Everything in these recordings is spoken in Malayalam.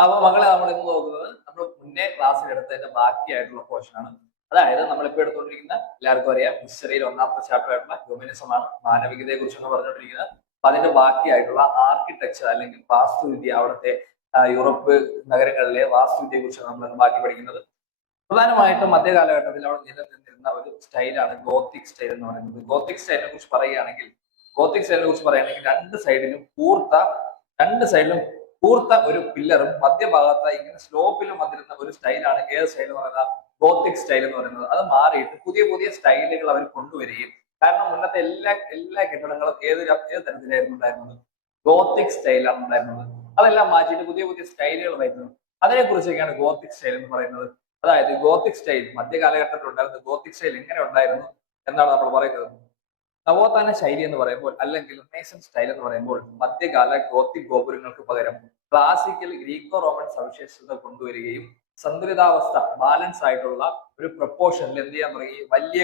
അപ്പൊ മക്കളെ നമ്മൾ ഇന്ന് നോക്കുന്നത് നമ്മൾ മുന്നേ ക്ലാസ്സിൽ എടുത്തതിന്റെ ബാക്കിയായിട്ടുള്ള പോർഷൻ ആണ്. അതായത് നമ്മളിപ്പോ എടുത്തുകൊണ്ടിരിക്കുന്ന എല്ലാവർക്കും അറിയാം ഹിസ്റ്ററിയിൽ ഒന്നാമത്തെ ചാപ്റ്റർ ആയിട്ടുള്ള ഹ്യൂമനിസം ആണ്, മാനവികതയെ കുറിച്ചാണ് പറഞ്ഞുകൊണ്ടിരിക്കുന്നത്. അപ്പൊ അതിന്റെ ബാക്കിയായിട്ടുള്ള ആർക്കിടെക്ചർ അല്ലെങ്കിൽ വാസ്തുവിദ്യ, അവിടുത്തെ യൂറോപ്പ് നഗരങ്ങളിലെ വാസ്തുവിദ്യയെ കുറിച്ചാണ് നമ്മൾ ബാക്കി പഠിക്കുന്നത്. പ്രധാനമായിട്ടും മധ്യകാലഘട്ടത്തിൽ അവിടെ നിലനിന്നിരുന്ന ഒരു സ്റ്റൈലാണ് ഗോത്തിക് സ്റ്റൈൽ എന്ന് പറയുന്നത്. ഗോത്തിക് സ്റ്റൈലിനെ കുറിച്ച് പറയുകയാണെങ്കിൽ രണ്ട് സൈഡിലും കൂർത്ത ഒരു പില്ലറും മധ്യഭാഗത്ത് ഇങ്ങനെ സ്ലോപ്പിലും വന്നിരുന്ന ഒരു സ്റ്റൈലാണ് ഏത് സ്റ്റൈൽ എന്ന് പറയുന്നത്, ഗോത്തിക് സ്റ്റൈൽ എന്ന് പറയുന്നത്. അത് മാറിയിട്ട് പുതിയ പുതിയ സ്റ്റൈലുകൾ അവർ കൊണ്ടുവരികയും, കാരണം മുന്നത്തെ എല്ലാ കെട്ടിടങ്ങളും ഏത് തരത്തിലായിരുന്നു ഉണ്ടായിരുന്നത്, ഗോത്തിക് സ്റ്റൈലാണ് ഉണ്ടായിരുന്നത്. അതെല്ലാം മാറ്റിയിട്ട് പുതിയ പുതിയ സ്റ്റൈലുകൾ വരുന്നത്. അതിനെ കുറിച്ചൊക്കെയാണ് ഗോത്തിക് സ്റ്റൈൽ എന്ന് പറയുന്നത്. അതായത് ഗോത്തിക് സ്റ്റൈൽ മധ്യകാലഘട്ടത്തിൽ ഉണ്ടായിരുന്ന ഗോത്തിക് സ്റ്റൈൽ എങ്ങനെ ഉണ്ടായിരുന്നു എന്നാണ് നമ്മൾ പറയുന്നത്. നവോത്ഥാന ശൈലി എന്ന് പറയുമ്പോൾ അല്ലെങ്കിൽ റിനൈസൻസ് സ്റ്റൈൽ എന്ന് പറയുമ്പോൾ മധ്യകാല ഗോത്തിക് ഗോപുരങ്ങൾക്ക് പകരം ക്ലാസിക്കൽ ഗ്രീക്കോ റോമൻ സവിശേഷതകൾ കൊണ്ടുവരികയും സന്തുലിതാവസ്ഥ ബാലൻസ് ആയിട്ടുള്ള ഒരു പ്രപ്പോർഷനിൽ എന്ത് ചെയ്യാൻ പറയുകയും വലിയ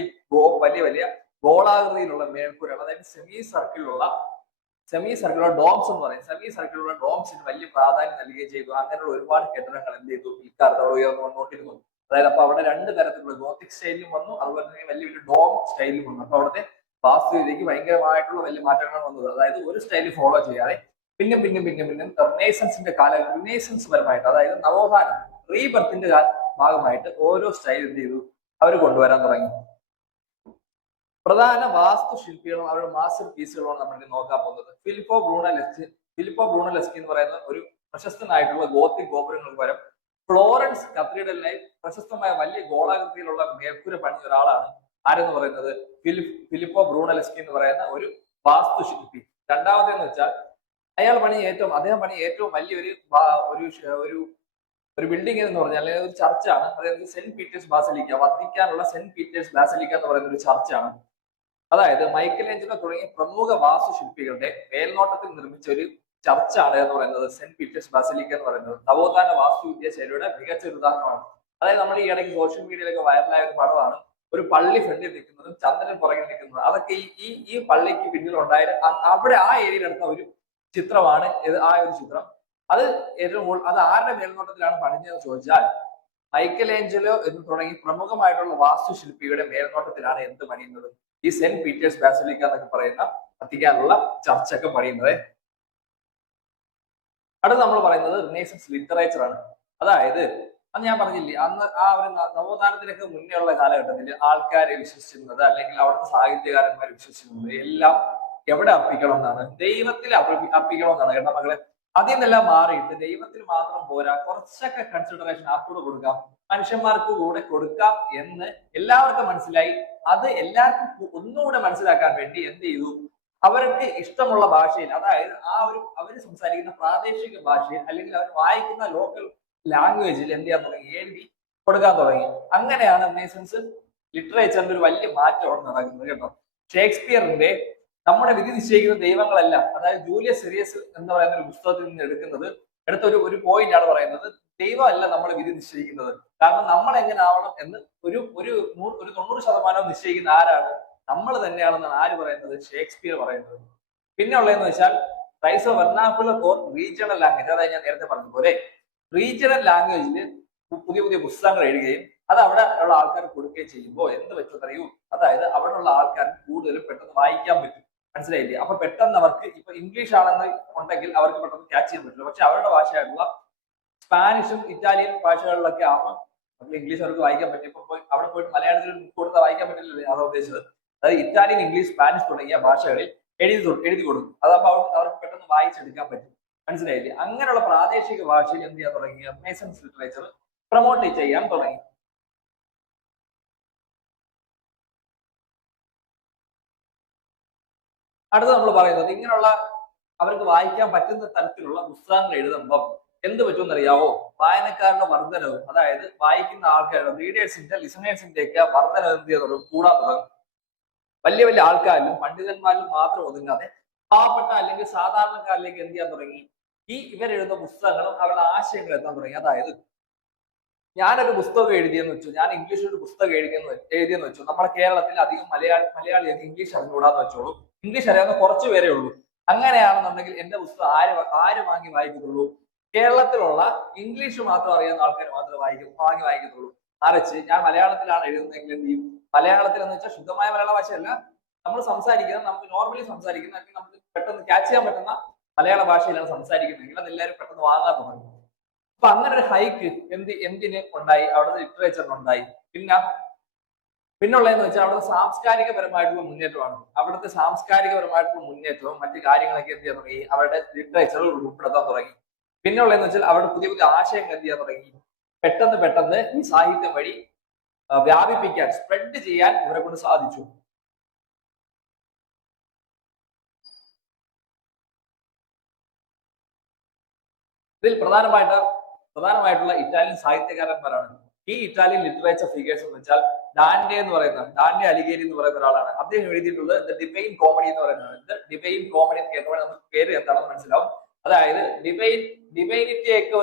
വലിയ ഗോളാകൃതിയിലുള്ള മേൽക്കൂരകൾ, അതായത് സെമി സർക്കുലർ ഡോംസ് എന്ന് പറയും, സെമി സർക്കുലർ ഡോംസിന് വലിയ പ്രാധാന്യം നൽകുകയും ചെയ്തു. അങ്ങനെയുള്ള ഒരുപാട് കെട്ടിടങ്ങൾ എന്ത് ചെയ്തു, പിൽക്കാലത്ത് അവിടെ ഉയർന്നു വന്നുകൊണ്ടിരുന്നു. അതായത് അപ്പൊ അവിടെ രണ്ട് തരത്തിലുള്ള ഗോത്തിക് സ്റ്റൈലിലും വന്നു, അതുപോലെ തന്നെ വലിയ വലിയ ഡോം സ്റ്റൈലിലും വന്നു. അപ്പൊ അവിടുത്തെ വാസ്തുവിദ്യക്ക് ഭയങ്കരമായിട്ടുള്ള വലിയ മാറ്റങ്ങൾ വന്നത്. അതായത് ഒരു സ്റ്റൈൽ ഫോളോ ചെയ്യാതെ പിന്നെ റിനൈസൻസ് പരമായിട്ട്, അതായത് നവോത്ഥാനം റീബർത്തിന്റെ ഭാഗമായിട്ട് ഓരോ സ്റ്റൈൽ എന്ത് ചെയ്തു, അവർ കൊണ്ടുവരാൻ തുടങ്ങി. പ്രധാന വാസ്തുശില്പികളും അവരുടെ മാസ്റ്റർ പീസുകളുമാണ് നമ്മൾ നോക്കാൻ പോകുന്നത്. ഫിലിപ്പോ ബ്രൂണലെസ്കി എന്ന് പറയുന്ന ഒരു പ്രശസ്തനായിട്ടുള്ള ഗോത്തിക് ഗോപുരങ്ങൾക്ക് പകരം ഫ്ലോറൻസ് കത്തീഡ്രലിനെ പ്രശസ്തമായ വലിയ ഗോളാകൃതിയിലുള്ള മേൽക്കൂര പണിഞ്ഞ ഒരാളാണ് ആരെന്ന് പറയുന്നത്, ഫിലിപ്പോ ബ്രൂണലെസ്കി എന്ന് പറയുന്ന ഒരു വാസ്തുശില്പി. രണ്ടാമതെന്ന് വെച്ചാൽ അദ്ദേഹം പണി ഏറ്റവും വലിയൊരു ഒരു ബിൽഡിംഗ് എന്ന് പറഞ്ഞാൽ അല്ലെങ്കിൽ ഒരു ചർച്ചാണ്. അതായത് saint Peter's basilica, വത്തിക്കാനുള്ള saint Peter's basilica എന്ന് പറയുന്ന ഒരു ചർച്ചാണ്. അതായത് മൈക്കൽ ഏഞ്ചലോ തുടങ്ങിയ പ്രമുഖ വാസ്തുശില്പികളുടെ മേൽനോട്ടത്തിൽ നിർമ്മിച്ച ഒരു ചർച്ചാണ് എന്ന് പറയുന്നത് സെന്റ് പീറ്റേഴ്സ് ബാസിലിക്ക എന്ന് പറയുന്നത്. നവോത്ഥാന വാസ്തുവിദ്യ ശൈലിയുടെ മികച്ച ഒരു ഉദാഹരണമാണ്. അതായത് നമ്മുടെ ഈ ഇടയ്ക്ക് സോഷ്യൽ മീഡിയയിലൊക്കെ വൈറലായ ഒരു പടമാണ് ഒരു പള്ളി ഫ്രണ്ടിൽ നിൽക്കുന്നതും ചന്ദ്രൻ പുറകിൽ നിൽക്കുന്നതും. അതൊക്കെ ഈ പള്ളിക്ക് പിന്നിൽ ഉണ്ടായ അവിടെ ആ ഏരിയയിൽ എടുത്ത ഒരു ചിത്രമാണ് ആ ഒരു ചിത്രം. അത് അത് ആരുടെ മേൽനോട്ടത്തിലാണ് പണിഞ്ഞതെന്ന് ചോദിച്ചാൽ മൈക്കൽ ഏഞ്ചലോ എന്ന് തുടങ്ങി പ്രമുഖമായിട്ടുള്ള വാസ്തുശില്പിയുടെ മേൽനോട്ടത്തിലാണ് എന്ത് പണിയുന്നത്, ഈ സെന്റ് പീറ്റേഴ്സ് ബാസിലിക്ക എന്നൊക്കെ പറയുന്ന വത്തിക്കാനുള്ള ചർച്ചൊക്കെ പണിയുന്നത്. അടുത്ത് നമ്മൾ പറയുന്നത് റിനൈസൻസ് ലിറ്ററേച്ചർ ആണ്. അതായത് അന്ന് ഞാൻ പറഞ്ഞില്ലേ, അന്ന് ആ ഒരു നവോത്ഥാനത്തിനൊക്കെ മുന്നേ ഉള്ള കാലഘട്ടത്തിൽ ആൾക്കാരെ വിശ്വസിച്ചിരുന്നത്, അല്ലെങ്കിൽ അവിടുത്തെ സാഹിത്യകാരന്മാർ വിശ്വസിച്ചിരുന്നത് എല്ലാം എവിടെ അർപ്പിക്കണം എന്നാണ്, ദൈവത്തിൽ അർപ്പിക്കണം എന്നാണ്. കേട്ടോ മക്കളെ, അതിൽ നിന്നെല്ലാം മാറിയിട്ട് ദൈവത്തിൽ മാത്രം പോരാ, കുറച്ചൊക്കെ കൺസിഡറേഷൻ ആർക്കൂടെ കൊടുക്കാം, മനുഷ്യന്മാർക്ക് കൂടെ കൊടുക്കാം എന്ന് എല്ലാവർക്കും മനസ്സിലായി. അത് എല്ലാവർക്കും ഒന്നുകൂടെ മനസ്സിലാക്കാൻ വേണ്ടി എന്ത് ചെയ്തു, അവർക്ക് ഇഷ്ടമുള്ള ഭാഷയിൽ, അതായത് അവർ സംസാരിക്കുന്ന പ്രാദേശിക ഭാഷയിൽ അല്ലെങ്കിൽ അവർ വായിക്കുന്ന ലോക്കൽ ലാംഗ്വേജിൽ എന്ത് ചെയ്യാൻ തുടങ്ങി, എഴുതി കൊടുക്കാൻ തുടങ്ങി. അങ്ങനെയാണ് റിനൈസൻസ് ലിറ്ററേച്ചറിന്റെ ഒരു വലിയ മാറ്റമാണ് നടക്കുന്നത്. കേട്ടോ, ഷേക്സ്പിയറിന്റെ നമ്മുടെ വിധി നിശ്ചയിക്കുന്ന ദൈവങ്ങളല്ല, അതായത് ജൂലിയസ് സിറിയസ് എന്ന് പറയുന്ന ഒരു പുസ്തകത്തിൽ നിന്ന് എടുത്ത ഒരു പോയിന്റ് ആണ് പറയുന്നത്, ദൈവമല്ല നമ്മൾ വിധി നിശ്ചയിക്കുന്നത്, കാരണം നമ്മൾ എങ്ങനെ ആവണം എന്ന് ഒരു 90% നിശ്ചയിക്കുന്ന ആരാണ്, നമ്മൾ തന്നെയാണെന്നാണ് ആര് പറയുന്നത്, ഷേക്സ്പിയർ പറയുന്നത്. പിന്നെ ഉള്ളതെന്ന് വെച്ചാൽ rise of vernacular or regional language. അതായത് ഞാൻ നേരത്തെ പറഞ്ഞതുപോലെ റീജിയണൽ ലാംഗ്വേജിൽ പുതിയ പുതിയ പുസ്തകങ്ങൾ എഴുതുകയും അത് അവിടെ ഉള്ള ആൾക്കാർ കൊടുക്കുകയും ചെയ്യുമ്പോൾ എന്ത് പറ്റുമെന്നറിയൂ, അതായത് അവിടെ ഉള്ള ആൾക്കാർ കൂടുതലും പെട്ടെന്ന് വായിക്കാൻ പറ്റും. മനസ്സിലായില്ലേ? അപ്പൊ പെട്ടെന്ന് അവർക്ക് ഇപ്പൊ ഇംഗ്ലീഷ് ആണെന്ന് ഉണ്ടെങ്കിൽ അവർക്ക് പെട്ടെന്ന് ക്യാച്ച് ചെയ്യാൻ പറ്റില്ല. പക്ഷെ അവരുടെ ഭാഷയായിട്ടുള്ള സ്പാനിഷും ഇറ്റാലിയൻ ഭാഷകളിലൊക്കെ ആവുമ്പോൾ നമുക്ക് ഇംഗ്ലീഷ് അവർക്ക് വായിക്കാൻ പറ്റും. ഇപ്പൊ അവിടെ പോയിട്ട് മലയാളത്തിൽ കൊടുത്താൽ വായിക്കാൻ പറ്റില്ലല്ലേ, അതാ ഉദ്ദേശിച്ചത്. അതായത് ഇറ്റാലിയൻ, ഇംഗ്ലീഷ്, സ്പാനിഷ് തുടങ്ങിയ ഭാഷകളിൽ എഴുതി കൊടുക്കും. അതപ്പോ അവർക്ക് പെട്ടെന്ന് വായിച്ചെടുക്കാൻ പറ്റും. മനസ്സിലായില്ലേ? അങ്ങനെയുള്ള പ്രാദേശിക ഭാഷയിൽ എന്ത് ചെയ്യാൻ തുടങ്ങി, റിനൈസൻസ് ലിറ്ററേച്ചർ പ്രൊമോട്ട് ചെയ്യാൻ തുടങ്ങി. അടുത്ത നമ്മൾ പറയുന്നത്, ഇങ്ങനെയുള്ള അവർക്ക് വായിക്കാൻ പറ്റുന്ന തരത്തിലുള്ള പുസ്തകങ്ങൾ എഴുതുമ്പം എന്ത് പറ്റുമെന്നറിയാവോ, വായനക്കാരുടെ വർധനവും, അതായത് വായിക്കുന്ന ആൾക്കാരുടെ ലിസണേഴ്സിന്റെ ഒക്കെ വർധനവ് എന്ത് ചെയ്യാൻ കൂടാൻ തുടങ്ങും. വലിയ വലിയ ആൾക്കാരിലും പണ്ഡിതന്മാരിലും മാത്രം ഒതുങ്ങാതെ പാവപ്പെട്ട അല്ലെങ്കിൽ സാധാരണക്കാരിലേക്ക് എന്ത് ചെയ്യാൻ തുടങ്ങി, ഇവരെഴുതുന്ന പുസ്തകങ്ങളും അവരുടെ ആശയങ്ങൾ എത്താൻ തുടങ്ങി. അതായത് ഞാനൊരു പുസ്തകം എഴുതിയെന്ന് വെച്ചു, ഞാൻ ഇംഗ്ലീഷിൽ ഒരു പുസ്തകം എഴുതിയെന്ന് വെച്ചു, നമ്മുടെ കേരളത്തിൽ അധികം മലയാളികൾക്ക് ഇംഗ്ലീഷ് അറിഞ്ഞുകൂടാന്ന് വെച്ചോളൂ, ഇംഗ്ലീഷ് അറിയാവുന്ന കുറച്ചു പേരേ ഉള്ളൂ. അങ്ങനെയാണെന്നുണ്ടെങ്കിൽ എന്റെ പുസ്തകം ആര് വാങ്ങി വായിക്കത്തുള്ളൂ, കേരളത്തിലുള്ള ഇംഗ്ലീഷ് മാത്രം അറിയാവുന്ന ആൾക്കാർ മാത്രമേ വായിക്കത്തുള്ളൂ. മറിച്ച് ഞാൻ മലയാളത്തിലാണ് എഴുതുന്നതെങ്കിൽ എന്ത് ചെയ്യും? മലയാളത്തിൽ എന്ന് വെച്ചാൽ ശുദ്ധമായ മലയാള ഭാഷയല്ല, നമ്മൾ സംസാരിക്കുന്നത്, നമുക്ക് നോർമലി സംസാരിക്കുന്ന, അല്ലെങ്കിൽ നമുക്ക് പെട്ടെന്ന് ക്യാച്ച് ചെയ്യാൻ പറ്റുന്ന മലയാള ഭാഷയിലാണ് സംസാരിക്കുന്നതെങ്കിൽ അത് എല്ലാവരും പെട്ടെന്ന് വാങ്ങാൻ തുടങ്ങും. അപ്പൊ അങ്ങനെ ഒരു ഹൈക്ക് എന്തിന് ഉണ്ടായി? അവിടുത്തെ ലിറ്ററേച്ചറിന് ഉണ്ടായി. പിന്നുള്ളതെന്ന് വെച്ചാൽ അവിടുത്തെ സാംസ്കാരികപരമായിട്ടുള്ള മുന്നേറ്റമാണ്. അവിടുത്തെ സാംസ്കാരികപരമായിട്ടുള്ള മുന്നേറ്റവും മറ്റു കാര്യങ്ങളൊക്കെ എന്ത് ചെയ്യാൻ തുടങ്ങി? അവരുടെ ലിറ്ററേച്ചറിൽ ഉൾപ്പെടുത്താൻ തുടങ്ങി. പിന്നുള്ളതെന്ന് വെച്ചാൽ അവിടെ പുതിയ പുതിയ ആശയങ്ങൾ എന്ത് ചെയ്യാൻ തുടങ്ങി? പെട്ടെന്ന് ഈ സാഹിത്യം വഴി വ്യാപിപ്പിക്കാൻ, സ്പ്രെഡ് ചെയ്യാൻ ഇവരെ കൊണ്ട് സാധിച്ചു. ഇതിൽ പ്രധാനമായിട്ടുള്ള ഇറ്റാലിയൻ സാഹിത്യകാരന്മാരാണ്. ഈ ഇറ്റാലിയൻ ലിറ്ററേച്ചർ ഫിഗേഴ്സ് എന്ന് വെച്ചാൽ ഡാൻഡെ അലിഗേരി എന്ന് പറയുന്ന ഒരാളാണ്. അദ്ദേഹം എഴുതിയിട്ടുള്ളത് ദ ഡിവൈൻ കോമഡി എന്ന് പറയുന്നതാണ്. ദ ഡിവൈൻ കോമഡി എന്ന് കേൾക്കുമ്പോൾ നമുക്ക് പേര് എന്താണെന്ന് മനസ്സിലാവും. അതായത് ഡിവൈനിറ്റിയൊക്കെ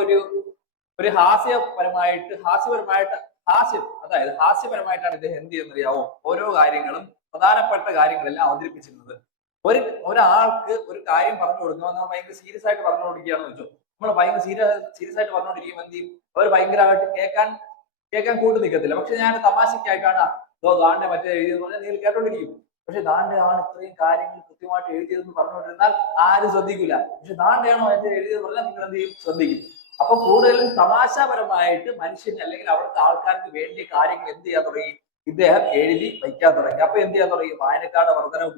ഒരു ഹാസ്യപരമായിട്ടാണ് ഇദ്ദേഹം എന്ത് ചെയ്യുന്നറിയാവോ? ഓരോ കാര്യങ്ങളും, പ്രധാനപ്പെട്ട കാര്യങ്ങളെല്ലാം അവതരിപ്പിച്ചിരുന്നത്. ഒരാൾക്ക് ഒരു കാര്യം പറഞ്ഞു കൊടുക്കുമ്പോൾ നമ്മൾ ഭയങ്കര സീരിയസ് ആയിട്ട് പറഞ്ഞു കൊടുക്കുകയാണെന്ന് വെച്ചോ, നമ്മൾ ഭയങ്കര സീരിയസ് ആയിട്ട് പറഞ്ഞുകൊണ്ടിരിക്കുമ്പോൾ എന്ത് ചെയ്യും? അവർ ഭയങ്കരമായിട്ട് കേൾക്കാൻ കൂട്ടു നിൽക്കത്തില്ല. പക്ഷെ ഞാൻ തമാശക്കായിട്ടാണ് ദാണ്ടെ മറ്റേ എഴുതിയെന്ന് പറഞ്ഞാൽ നിങ്ങൾ കേട്ടോണ്ടിരിക്കും. പക്ഷെ ദാണ്ടെയാണ് ഇത്രയും കാര്യങ്ങൾ കൃത്യമായിട്ട് എഴുതിയതെന്ന് പറഞ്ഞുകൊണ്ടിരുന്നാൽ ആരും ശ്രദ്ധിക്കില്ല. പക്ഷെ ദാണ്ടെയാണോ മറ്റേ എഴുതിയെന്ന് പറഞ്ഞാൽ നിങ്ങൾ എന്ത് ചെയ്യും? ശ്രദ്ധിക്കും. അപ്പൊ കൂടുതലും തമാശപരമായിട്ട് മനുഷ്യന് അല്ലെങ്കിൽ അവിടുത്തെ ആൾക്കാർക്ക് വേണ്ടിയ കാര്യങ്ങൾ എന്ത് ചെയ്യാൻ തുടങ്ങി? ഇദ്ദേഹം എഴുതി വയ്ക്കാൻ തുടങ്ങി. അപ്പൊ എന്ത് ചെയ്യാൻ തുടങ്ങി? വായനക്കാരുടെ വർധനവ്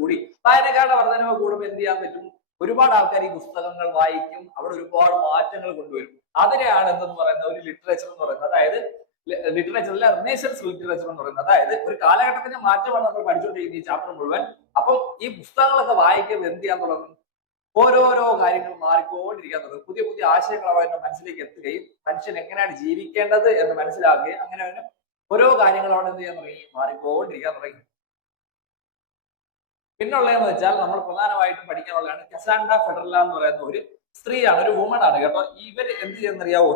കൂടുമ്പോൾ എന്ത് ചെയ്യാൻ പറ്റും? ഒരുപാട് ആൾക്കാർ ഈ പുസ്തകങ്ങൾ വായിക്കും, അവിടെ ഒരുപാട് മാറ്റങ്ങൾ കൊണ്ടുവരും. അതിനെയാണ് എന്തെന്ന് പറയുന്നത്? ഒരു ലിറ്ററേച്ചർ എന്ന് പറയുന്നത്. അതായത് ലിറ്ററേച്ചറിലെ റിനൈസൻസ് ലിറ്ററേച്ചർ എന്ന് പറയുന്നത്. അതായത് ഒരു കാലഘട്ടത്തിന്റെ മാറ്റമാണ് നമ്മൾ പഠിച്ചുകൊണ്ടിരിക്കുന്നത് ഈ ചാപ്റ്റർ മുഴുവൻ. അപ്പം ഈ പുസ്തകങ്ങളൊക്കെ വായിക്കുമ്പോൾ എന്ത് ചെയ്യാൻ തുടങ്ങും? ഓരോരോ കാര്യങ്ങൾ മാറിക്കൊണ്ടിരിക്കാൻ തുടങ്ങും. പുതിയ പുതിയ ആശയങ്ങൾ അവരുടെ മനസ്സിലേക്ക് എത്തുകയും മനുഷ്യൻ എങ്ങനെയാണ് ജീവിക്കേണ്ടത് എന്ന് മനസ്സിലാക്കുകയും അങ്ങനെ ഓരോ കാര്യങ്ങൾ അവിടെ എന്ത് ചെയ്യാൻ തുടങ്ങി? മാറിക്കൊണ്ടിരിക്കാൻ തുടങ്ങി. പിന്നുള്ളതെന്ന് വെച്ചാൽ നമ്മൾ പ്രധാനമായിട്ടും പഠിക്കാനുള്ളതാണ് കസാൻഡ്ര ഫെഡറല എന്ന് പറയുന്ന ഒരു സ്ത്രീയാണ്, ഒരു വുമൺ ആണ് കേട്ടോ. ഇവര് എന്ത് ചെയ്യുന്നറിയാവോ?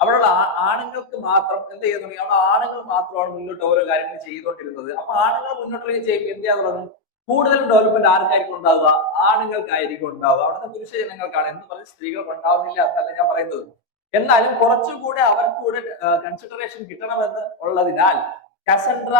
അവിടെയുള്ള ആണുങ്ങൾക്ക് മാത്രം എന്ത് ചെയ്യുന്നു? അവിടെ ആണുങ്ങൾ മാത്രമാണ് മുന്നോട്ട് ഓരോ കാര്യങ്ങൾ ചെയ്തുകൊണ്ടിരുന്നത്. അപ്പൊ ആണുങ്ങൾ മുന്നോട്ട് ചെയ്യുമ്പോൾ എന്ത് ചെയ്യാൻ തുടങ്ങും? കൂടുതൽ ഡെവലപ്മെന്റ് ആർക്കായിരിക്കും ഉണ്ടാവുക? ആണുങ്ങൾക്കായിരിക്കും ഉണ്ടാവുക. അവിടുത്തെ പുരുഷ ജനങ്ങൾക്കാണ് എന്ന് പറഞ്ഞ് സ്ത്രീകൾക്ക് ഉണ്ടാവുന്നില്ല എന്നല്ല ഞാൻ പറയുന്നത്. എന്നാലും കുറച്ചുകൂടെ അവർക്കൂടെ കൺസിഡറേഷൻ കിട്ടണമെന്ന് ഉള്ളതിനാൽ കസൻഡ്ര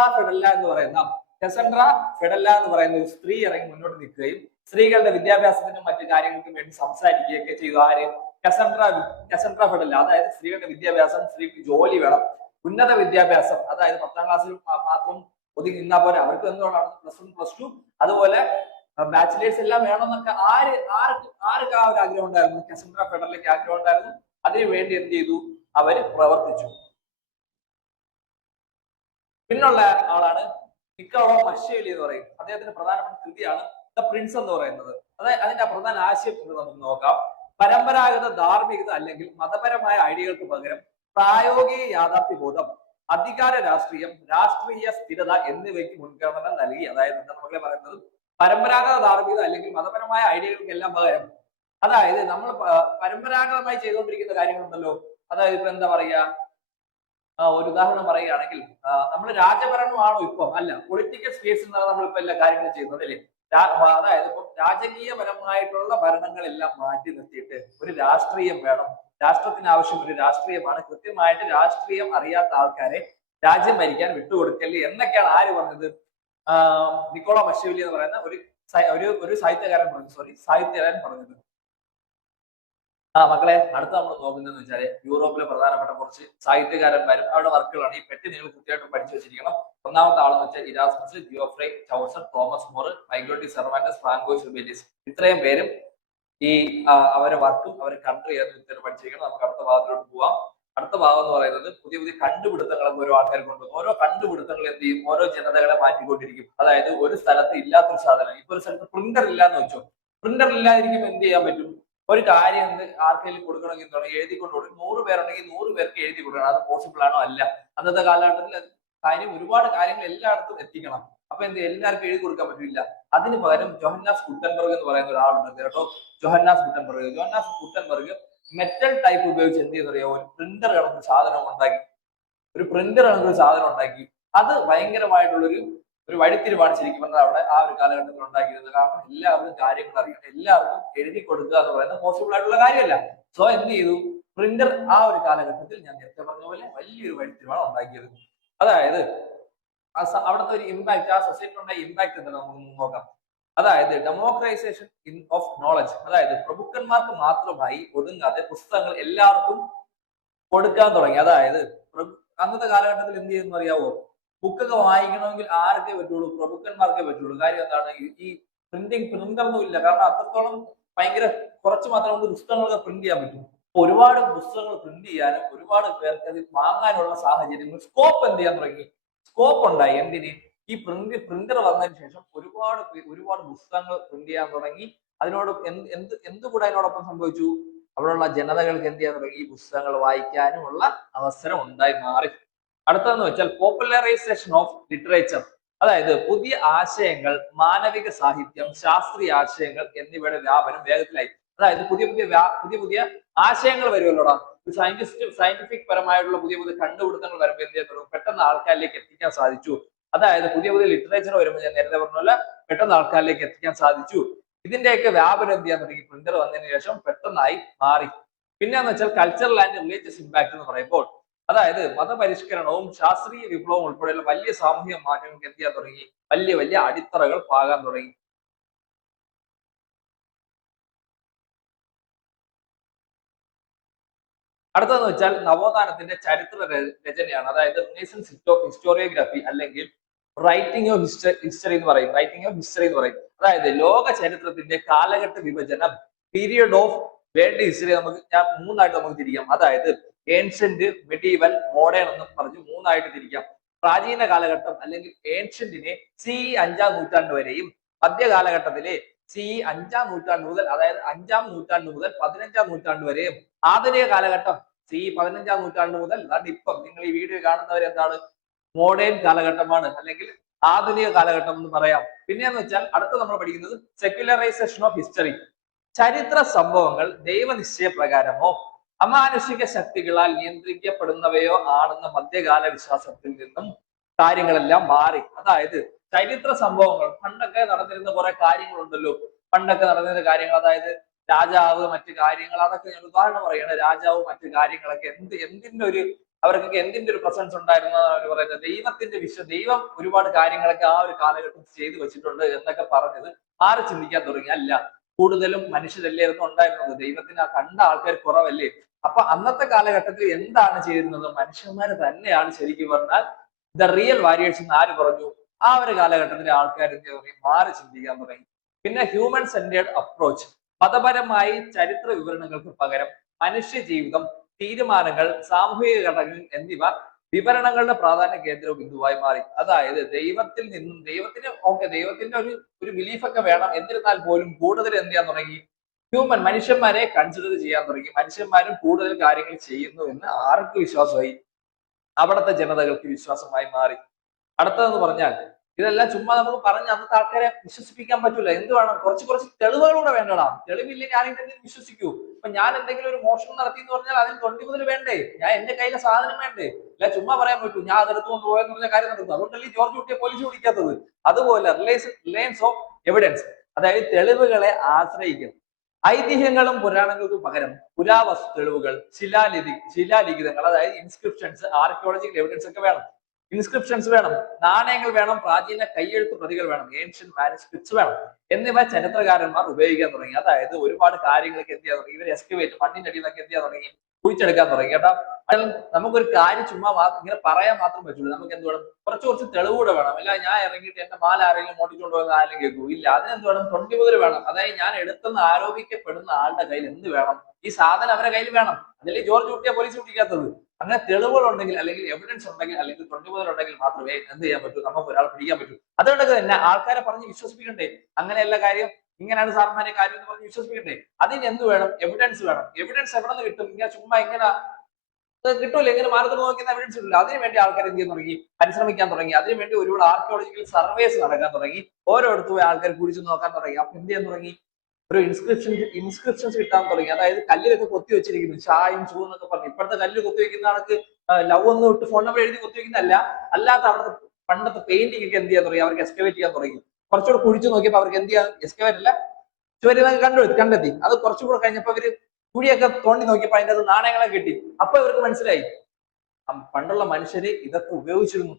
ഫെഡറല എന്ന് പറയുന്ന ഒരു സ്ത്രീ ഇറങ്ങി മുന്നോട്ട് നിൽക്കുകയും സ്ത്രീകളുടെ വിദ്യാഭ്യാസത്തിനും മറ്റു കാര്യങ്ങൾക്കും വേണ്ടി സംസാരിക്കുകയൊക്കെ ചെയ്തു. ആര്? കസൻഡ്ര ഫെഡറല. അതായത് സ്ത്രീകളുടെ വിദ്യാഭ്യാസം, സ്ത്രീക്ക് ജോലി വേണം, ഉന്നത വിദ്യാഭ്യാസം, അതായത് 10ാം ക്ലാസ്സിൽ മാത്രം ഒതുങ്ങി നിന്നാ പോലെ, അവർക്ക് എന്തുകൊണ്ടാണ് +1 +2 അതുപോലെ ബാച്ചിലേഴ്സ് എല്ലാം വേണമെന്നൊക്കെ ആർക്ക് ആ ഒരു ആഗ്രഹം ഉണ്ടായിരുന്നു? കസൻഡ്ര ഫെഡറലയ്ക്ക് ആഗ്രഹം ഉണ്ടായിരുന്നു. അതിനു വേണ്ടി എന്ത് ചെയ്തു? അവര് പ്രവർത്തിച്ചു. പിന്നുള്ള ആളാണ് നിക്കോളോ മഷിയവെല്ലി എന്ന് പറയും. അദ്ദേഹത്തിന്റെ പ്രധാനപ്പെട്ട കൃതിയാണ് ദ പ്രിൻസ് എന്ന് പറയുന്നത്. അതായത് അതിന്റെ പ്രധാന ആശയം നമുക്ക് നോക്കാം. പരമ്പരാഗത ധാർമ്മികത അല്ലെങ്കിൽ മതപരമായ ഐഡിയകൾക്ക് പകരം പ്രായോഗിക യാഥാർത്ഥ്യബോധം, അധികാര രാഷ്ട്രീയം, രാഷ്ട്രീയ സ്ഥിരത എന്നിവയ്ക്ക് മുൻഗണന നൽകി. അതായത് എന്താ നമ്മളെ പറയുന്നത്? പരമ്പരാഗത ധാർമ്മികത അല്ലെങ്കിൽ മതപരമായ ഐഡിയകൾക്കെല്ലാം പകരം, അതായത് നമ്മൾ പരമ്പരാഗതമായി ചെയ്തുകൊണ്ടിരിക്കുന്ന കാര്യങ്ങളുണ്ടല്ലോ. അതായത് ഇപ്പൊ എന്താ പറയാ, ഒരു ഉദാഹരണം പറയുകയാണെങ്കിൽ നമ്മൾ രാജഭരണമാണോ ഇപ്പം? അല്ല, പൊളിറ്റിക്കൽ സ്പേസിൽ നിന്നാണ് നമ്മളിപ്പോ എല്ലാ കാര്യങ്ങളും ചെയ്യുന്നത് അല്ലേ? അതായത് ഇപ്പം രാജകീയപരമായിട്ടുള്ള ഭരണങ്ങളെല്ലാം മാറ്റി നിർത്തിയിട്ട് ഒരു രാഷ്ട്രീയം വേണം. രാഷ്ട്രത്തിന് ആവശ്യം ഒരു രാഷ്ട്രീയമാണ്. കൃത്യമായിട്ട് രാഷ്ട്രീയം അറിയാത്ത ആൾക്കാരെ രാജ്യം ഭരിക്കാൻ വിട്ടുകൊടുക്കല് എന്നൊക്കെയാണ് ആര് പറഞ്ഞത്? നിക്കോളോ മഷിയവെല്ലി എന്ന് പറയുന്ന ഒരു സാഹിത്യകാരൻ പറഞ്ഞത്. മക്കളെ, അടുത്ത നമ്മൾ നോക്കുന്നതെന്ന് വെച്ചാൽ യൂറോപ്പിലെ പ്രധാനപ്പെട്ട കുറച്ച് സാഹിത്യകാരന്മാരും അവരുടെ വർക്കുകളാണ്. ഈ പെട്ടി നിങ്ങൾ കൃത്യമായിട്ട് പഠിച്ചു വെച്ചിരിക്കണം. ഒന്നാമത്തെ ആളെന്ന് വെച്ചാൽ Erasmus, Geoffrey Chaucer, Thomas More, Michael de Cervantes, Francois Rabelais. ഇത്രയും പേരും ഈ അവരെ വർക്കും അവരെ കൺട്രി ഏതെന്ന് പഠിച്ചിരിക്കണം. നമുക്ക് അടുത്ത ഭാഗത്തിലോട്ട് പോവാം. അടുത്ത ഭാഗം എന്ന് പറയുന്നത് പുതിയ പുതിയ കണ്ടുപിടുത്തങ്ങളൊക്കെ ഓരോ ആൾക്കാർ കൊണ്ടുവരും. ഓരോ കണ്ടുപിടുത്തങ്ങൾ എന്ത് ചെയ്യും? ഓരോ ജനതകളെ മാറ്റിക്കൊണ്ടിരിക്കും. അതായത് ഒരു സ്ഥലത്ത് ഇല്ലാത്തൊരു സാധനം, ഇപ്പൊ ഒരു സ്ഥലത്ത് പ്രിന്റർ ഇല്ലാന്ന് വെച്ചോ, പ്രിന്റർ ഇല്ലാതിരിക്കും എന്ത് ചെയ്യാൻ പറ്റും? ഒരു കാര്യം ആർക്കെങ്കിലും കൊടുക്കണമെങ്കിൽ എഴുതിക്കൊണ്ട് 100 പേരുണ്ടെങ്കിൽ 100 പേർക്ക് എഴുതി കൊടുക്കണം. അത് പോസിബിൾ ആണോ? അല്ല. അന്നത്തെ കാലഘട്ടത്തിൽ ഒരുപാട് കാര്യങ്ങൾ എല്ലായിടത്തും എത്തിക്കണം. അപ്പൊ എല്ലാവർക്കും എഴുതി കൊടുക്കാൻ പറ്റില്ല. അതിന് പകരം ജോഹന്നാസ് ഗുട്ടൻബർഗ് എന്ന് പറയുന്ന ഒരാളുണ്ട് കേട്ടോ. ജോഹന്നാസ് ഗുട്ടൻബർഗ് മെറ്റൽ ടൈപ്പ് ഉപയോഗിച്ച് എന്ത് ചെയ്യുന്നറിയോ? ഒരു പ്രിന്റർ കണക്ക് സാധനം ഉണ്ടാക്കി. അത് ഭയങ്കരമായിട്ടുള്ളൊരു വഴിത്തിരിവാണ് ശരിക്കും പറഞ്ഞാൽ അവിടെ ആ ഒരു കാലഘട്ടത്തിൽ ഉണ്ടാക്കിയിരുന്നത്. കാരണം എല്ലാവർക്കും കാര്യങ്ങൾ അറിയാം, എല്ലാവർക്കും എഴുതി കൊടുക്കുക എന്ന് പറയുന്നത് പോസിബിൾ ആയിട്ടുള്ള കാര്യമല്ല. സോ എന്ത് ചെയ്തു? പ്രിന്റർ ആ ഒരു കാലഘട്ടത്തിൽ ഞാൻ നേരത്തെ പറഞ്ഞ പോലെ വലിയൊരു വഴിത്തിരിവാണ് ഉണ്ടാക്കിയത്. അതായത് അവിടുത്തെ ഒരു ഇമ്പാക്ട്, ആ സൊസൈറ്റി ഉണ്ടായ ഇമ്പാക്ട് എന്താണ് നമുക്ക് നോക്കാം. അതായത് ഡെമോക്രൈസേഷൻ ഓഫ് നോളജ്, അതായത് പ്രഭുക്കന്മാർക്ക് മാത്രമായി ഒതുങ്ങാതെ പുസ്തകങ്ങൾ എല്ലാവർക്കും കൊടുക്കാൻ തുടങ്ങി. അതായത് അന്നത്തെ കാലഘട്ടത്തിൽ എന്ത് ചെയ്യുന്നു അറിയാവോ? ബുക്കൊക്കെ വായിക്കണമെങ്കിൽ ആർക്കേ പറ്റുള്ളൂ? പ്രഭുക്കന്മാർക്കേ പറ്റുള്ളൂ. കാര്യം എന്താണ്? ഈ പ്രിന്ററൊന്നും ഇല്ല. കാരണം അത്രത്തോളം ഭയങ്കര കുറച്ച് മാത്രം നമുക്ക് പുസ്തകങ്ങളൊക്കെ പ്രിന്റ് ചെയ്യാൻ പറ്റും. ഒരുപാട് പുസ്തകങ്ങൾ പ്രിന്റ് ചെയ്യാനും ഒരുപാട് പേർക്ക് അത് വാങ്ങാനുള്ള സാഹചര്യങ്ങൾ, സ്കോപ്പ് എന്ത് ചെയ്യാൻ തുടങ്ങി? സ്കോപ്പ് ഉണ്ടായി. എന്തിന്? ഈ പ്രിന്റർ വന്നതിന് ശേഷം ഒരുപാട് പുസ്തകങ്ങൾ പ്രിന്റ് ചെയ്യാൻ തുടങ്ങി. അതിനോട് എന്തുകൂടെ അതിനോടൊപ്പം സംഭവിച്ചു? അവിടെയുള്ള ജനതകൾക്ക് എന്ത് ചെയ്യാൻ തുടങ്ങി? ഈ പുസ്തകങ്ങൾ വായിക്കാനുമുള്ള അവസരം ഉണ്ടായി മാറി. അടുത്തതെന്ന് വെച്ചാൽ പോപ്പുലറൈസേഷൻ ഓഫ് ലിറ്ററേച്ചർ, അതായത് പുതിയ ആശയങ്ങൾ, മാനവിക സാഹിത്യം, ശാസ്ത്രീയ ആശയങ്ങൾ എന്നിവയുടെ വ്യാപനം വേഗത്തിലായി. അതായത് പുതിയ പുതിയ ആശയങ്ങൾ വരുമല്ലോടാ. സയന്റിഫിക് പരമായിട്ടുള്ള പുതിയ കണ്ടുപിടുത്തങ്ങൾ വരുമ്പോൾ എന്ത് ചെയ്യുന്നു? പെട്ടെന്ന് ആൾക്കാരിലേക്ക് എത്തിക്കാൻ സാധിച്ചു. അതായത് പുതിയ ലിറ്ററേച്ചർ വരുമ്പോൾ ഞാൻ നേരത്തെ പറഞ്ഞ പോലെ പെട്ടെന്ന് ആൾക്കാരിലേക്ക് എത്തിക്കാൻ സാധിച്ചു. ഇതിന്റെയൊക്കെ വ്യാപനം എന്ത് ചെയ്യാൻ തുടങ്ങി? പ്രിന്റർ വന്നതിന് ശേഷം പെട്ടെന്നായി മാറി. പിന്നെന്ന് വെച്ചാൽ കൾച്ചറൽ ആൻഡ് റിലീജിയസ് ഇമ്പാക്ട് എന്ന് പറയുമ്പോൾ, അതായത് മതപരിഷ്കരണവും ശാസ്ത്രീയ വിപ്ലവവും ഉൾപ്പെടെയുള്ള വലിയ സാമൂഹിക മാറ്റങ്ങൾക്ക് എന്ത് ചെയ്യാൻ തുടങ്ങി? വലിയ വലിയ അടിത്തറകൾ പാകാൻ തുടങ്ങി. അടുത്തതെന്ന് വെച്ചാൽ നവോത്ഥാനത്തിന്റെ ചരിത്ര രചനയാണ്. അതായത് റിനൈസൻസ് ഹിസ്റ്റോറിയോഗ്രാഫി അല്ലെങ്കിൽ റൈറ്റിംഗ് ഓഫ് ഹിസ്റ്ററി എന്ന് പറയും. അതായത് ലോക ചരിത്രത്തിന്റെ കാലഘട്ട വിഭജനം, പീരിയഡ് ഓഫ് വേൾഡ് ഹിസ്റ്ററി ഞാൻ മൂന്നായിട്ട് നമുക്ക് തിരിക്കാം. അതായത് ഏൻഷ്യന്റ്, മെഡീവൽ, മോഡേൺ എന്നും പറഞ്ഞു മൂന്നായിട്ട് തിരിക്കാം. പ്രാചീന കാലഘട്ടം അല്ലെങ്കിൽ ഏൻഷ്യന്റിനെ CE 5-ാം നൂറ്റാണ്ട് വരെയും, മധ്യകാലഘട്ടത്തിലെ CE 5-ാം നൂറ്റാണ്ട് മുതൽ, അതായത് 5-ാം നൂറ്റാണ്ട് മുതൽ 15-ാം നൂറ്റാണ്ട് വരെയും, ആധുനിക കാലഘട്ടം CE 15-ാം നൂറ്റാണ്ട് മുതൽ ഇപ്പം നിങ്ങൾ ഈ വീഡിയോ കാണുന്നവർ എന്താണ്? മോഡേൺ കാലഘട്ടമാണ് അല്ലെങ്കിൽ ആധുനിക കാലഘട്ടം എന്ന് പറയാം. പിന്നെയെന്ന് വെച്ചാൽ അടുത്ത നമ്മൾ പഠിക്കുന്നത് സെക്യുലറൈസേഷൻ ഓഫ് ഹിസ്റ്ററി. ചരിത്ര സംഭവങ്ങൾ ദൈവനിശ്ചയ പ്രകാരമോ അമാനുഷിക ശക്തികളാൽ നിയന്ത്രിക്കപ്പെടുന്നവയോ ആണെന്ന മധ്യകാല വിശ്വാസത്തിൽ നിന്നും കാര്യങ്ങളെല്ലാം മാറി. അതായത് ചരിത്ര സംഭവങ്ങൾ, പണ്ടൊക്കെ നടന്നിരുന്ന കുറെ കാര്യങ്ങളുണ്ടല്ലോ, അതായത് രാജാവ്, മറ്റു കാര്യങ്ങൾ, അതൊക്കെ ഞാൻ ഉദാഹരണം പറയണേ. രാജാവ്, മറ്റു കാര്യങ്ങളൊക്കെ അവർക്കൊക്കെ എന്തിന്റെ ഒരു പ്രസൻസ് ഉണ്ടായിരുന്നതാണ് അവർ പറയുന്നത്. ദൈവം ഒരുപാട് കാര്യങ്ങളൊക്കെ ആ ഒരു കാലഘട്ടത്തിൽ ചെയ്തു വെച്ചിട്ടുണ്ട് എന്നൊക്കെ പറഞ്ഞത് ആര് ചിന്തിക്കാൻ തുടങ്ങി? അല്ല, കൂടുതലും മനുഷ്യരല്ലായിരുന്നു ഉണ്ടായിരുന്നത്. ദൈവത്തിന് കണ്ട ആൾക്കാർ കുറവല്ലേ. അപ്പൊ അന്നത്തെ കാലഘട്ടത്തിൽ എന്താണ് ചെയ്യുന്നത്? മനുഷ്യന്മാർ തന്നെയാണ് ശരിക്കും പറഞ്ഞാൽ ദ റിയൽ വാരിയേഴ്സ് എന്ന് ആര് പറഞ്ഞു? ആ ഒരു കാലഘട്ടത്തിലെ ആൾക്കാർ മാറി ചിന്തിക്കാൻ തുടങ്ങി. പിന്നെ ഹ്യൂമൻ സെന്റേർഡ് അപ്രോച്ച്, മതപരമായി ചരിത്ര വിവരണങ്ങൾക്ക് പകരം മനുഷ്യ ജീവിതം, തീരുമാനങ്ങൾ, സാമൂഹിക ഘടകങ്ങൾ എന്നിവ വിവരണങ്ങളുടെ പ്രാധാന്യ കേന്ദ്ര ബിന്ദുവായി മാറി. അതായത് ദൈവത്തിന്റെ ഒരു ബിലീഫൊക്കെ വേണം. എന്നിരുന്നാൽ പോലും കൂടുതൽ എന്ത് ചെയ്യാൻ തുടങ്ങി? മനുഷ്യന്മാരെ കൺസിഡർ ചെയ്യാൻ തുടങ്ങി. മനുഷ്യന്മാരും കൂടുതൽ കാര്യങ്ങൾ ചെയ്യുന്നു എന്ന് ആർക്ക് വിശ്വാസമായി? അവിടുത്തെ ജനതകൾക്ക് വിശ്വാസമായി മാറി. അടുത്തതെന്ന് പറഞ്ഞാൽ, ഇതെല്ലാം ചുമ്മാ നമുക്ക് പറഞ്ഞ് അന്നത്തെ ആൾക്കാരെ വിശ്വസിപ്പിക്കാൻ പറ്റൂല. എന്ത് വേണം? കുറച്ച് തെളിവുകളൂടെ വേണ്ടടാ. തെളിവില്ലെങ്കിൽ ആരെങ്കിലും വിശ്വസിക്കൂ. ഇപ്പൊ ഞാൻ എന്തെങ്കിലും ഒരു മോഷണം നടത്തി എന്ന് പറഞ്ഞാൽ അതിന് 20 മുതൽ വേണ്ടേ? ഞാൻ എന്റെ കയ്യിലെ സാധനം വേണ്ടേ? അല്ല ചുമ്മാ പറയാൻ പറ്റൂ ഞാൻ അതെടുത്തുകൊണ്ട് പോയെന്ന് പറഞ്ഞ കാര്യം നടത്തും. അതുകൊണ്ടല്ലേ ജോർജ് കുട്ടിയെ പോലീസ് പിടിക്കാത്തത്. അതുപോലെ റിലയൻസ് ഓഫ് എവിഡൻസ്, അതായത് തെളിവുകളെ ആശ്രയിക്കും. ഐതിഹ്യങ്ങളും പുരാണങ്ങൾക്കും പകരം പുരാവസ്തു തെളിവുകൾ, ശിലാലിഖിതങ്ങൾ, അതായത് ഇൻസ്ക്രിപ്ഷൻസ്, ആർക്കിയോളജിക്കൽ എവിഡൻസ് ഒക്കെ വേണം. ഇൻസ്ക്രിപ്ഷൻസ് വേണം, നാണയങ്ങൾ വേണം, പ്രാചീന കയ്യെഴുത്ത് പ്രതികൾ വേണം, ഏൻഷ്യന്റ് മാനുസ്ക്രിപ്റ്റ്സ് വേണം. എന്നിവ ചരിത്രകാരന്മാർ ഉപയോഗിക്കാൻ തുടങ്ങി. അതായത് ഒരുപാട് കാര്യങ്ങളൊക്കെ എന്ത് ചെയ്യാൻ തുടങ്ങി? ഇവർ എക്സ്കവേറ്റ്, മണ്ണിന്റെ അടിയിൽ നിന്നൊക്കെ എന്ത് ചെയ്യാൻ തുടങ്ങി? കുഴിച്ചെടുക്കാൻ തുടങ്ങി. കേട്ടോ, നമുക്കൊരു കാര്യം ചുമ്മാ ഇങ്ങനെ പറയാൻ മാത്രം പറ്റൂല. നമുക്ക് എന്ത് വേണം? കുറച്ച് തെളിവൂടെ വേണം. അല്ല ഞാൻ ഇറങ്ങിയിട്ട് എന്റെ മാല ആരെങ്കിലും മോട്ടിച്ചുകൊണ്ട് പോകുന്ന ആരും കേൾക്കൂ ഇല്ല. അതിനെന്ത് വേണം? 20 മുതൽ വേണം. അതായത് ഞാൻ എടുത്തെന്ന് ആരോപിക്കപ്പെടുന്ന ആളുടെ കയ്യിൽ എന്ത് വേണം? ഈ സാധനം അവരുടെ കയ്യിൽ വേണം. അതല്ലേ ജോർജ് കുട്ടിയെ പോലീസ് പിടിക്കാത്തത്. അങ്ങനെ തെളിവുകൾ ഉണ്ടെങ്കിൽ, അല്ലെങ്കിൽ എവിഡൻസ് ഉണ്ടെങ്കിൽ, അല്ലെങ്കിൽ 20 മുതൽ ഉണ്ടെങ്കിൽ മാത്രമേ എന്ത് ചെയ്യാൻ പറ്റൂ? നമുക്ക് ഒരാൾ പിടിക്കാൻ പറ്റൂ. അതുകൊണ്ടൊക്കെ തന്നെ ആൾക്കാരെ പറഞ്ഞ് വിശ്വസിപ്പിക്കണ്ടേ? അങ്ങനെയല്ല കാര്യം, ഇങ്ങനെയാണ് സാറിന്മാരെ കാര്യം എന്ന് പറഞ്ഞ് വിശ്വസിപ്പിക്കണ്ടേ? അതിന് എന്ത് വേണം? എവിഡൻസ് വേണം. എവിഡൻസ് എവിടെ നിന്ന് കിട്ടും? ഇങ്ങനെ ചുമ്മാ ഇങ്ങനെ കിട്ടൂല, ഇങ്ങനെ മാനദണ്ഡം നോക്കുന്ന എവിഡൻസ് ഇല്ല. അതിനുവേണ്ടി ആൾക്കാർ എന്ത് ചെയ്യാൻ തുടങ്ങി? പരിശ്രമിക്കാൻ തുടങ്ങി. അതിനുവേണ്ടി ഒരുപാട് ആർക്കിയോളജിക്കൽ സർവേസ് നടക്കാൻ തുടങ്ങി. ഓരോരുത്തു പോയി ആൾക്കാർ കുടിച്ചു നോക്കാൻ തുടങ്ങി. അപ്പൊ എന്ത് ചെയ്യാൻ തുടങ്ങി? ഒരു ഇൻസ്ക്രിപ്ഷൻസ് കിട്ടാൻ തുടങ്ങി. അതായത് കല്ലിലൊക്കെ കൊത്തി വെച്ചിരിക്കുന്നു, ഷായും ഷൂ എന്നൊക്കെ പറഞ്ഞു. ഇപ്പോഴത്തെ കല്ല് കൊത്തി വെക്കുന്ന ആൾക്ക് ലവ് ഒന്നും ഇട്ട് ഫോൺ നമ്പർ എഴുതി കൊത്തി വെക്കുന്നതല്ല. അല്ലാത്ത അവിടുത്തെ പണ്ടത്തെ പെയിന്റിംഗ് ഒക്കെ എന്ത് ചെയ്യാൻ തുടങ്ങി? അവർക്ക് എക്സ്കവേറ്റ് ചെയ്യാൻ തുടങ്ങി. കുറച്ചുകൂടെ കുഴിച്ചു നോക്കിയപ്പോൾ അവർക്ക് എന്ത് ചെയ്യാൻ? എക്സ്കവേറ്റ് അല്ല, ചുവരുകൾ കണ്ടെത്തി. അത് കുറച്ചുകൂടെ കഴിഞ്ഞപ്പോൾ അവര് കുഴിയൊക്കെ തോണ്ടി നോക്കിയപ്പോ അതിന്റെ അത് നാണയങ്ങളെ കിട്ടി. അപ്പൊ ഇവർക്ക് മനസ്സിലായി പണ്ടുള്ള മനുഷ്യര് ഇതൊക്കെ ഉപയോഗിച്ചിരുന്നു,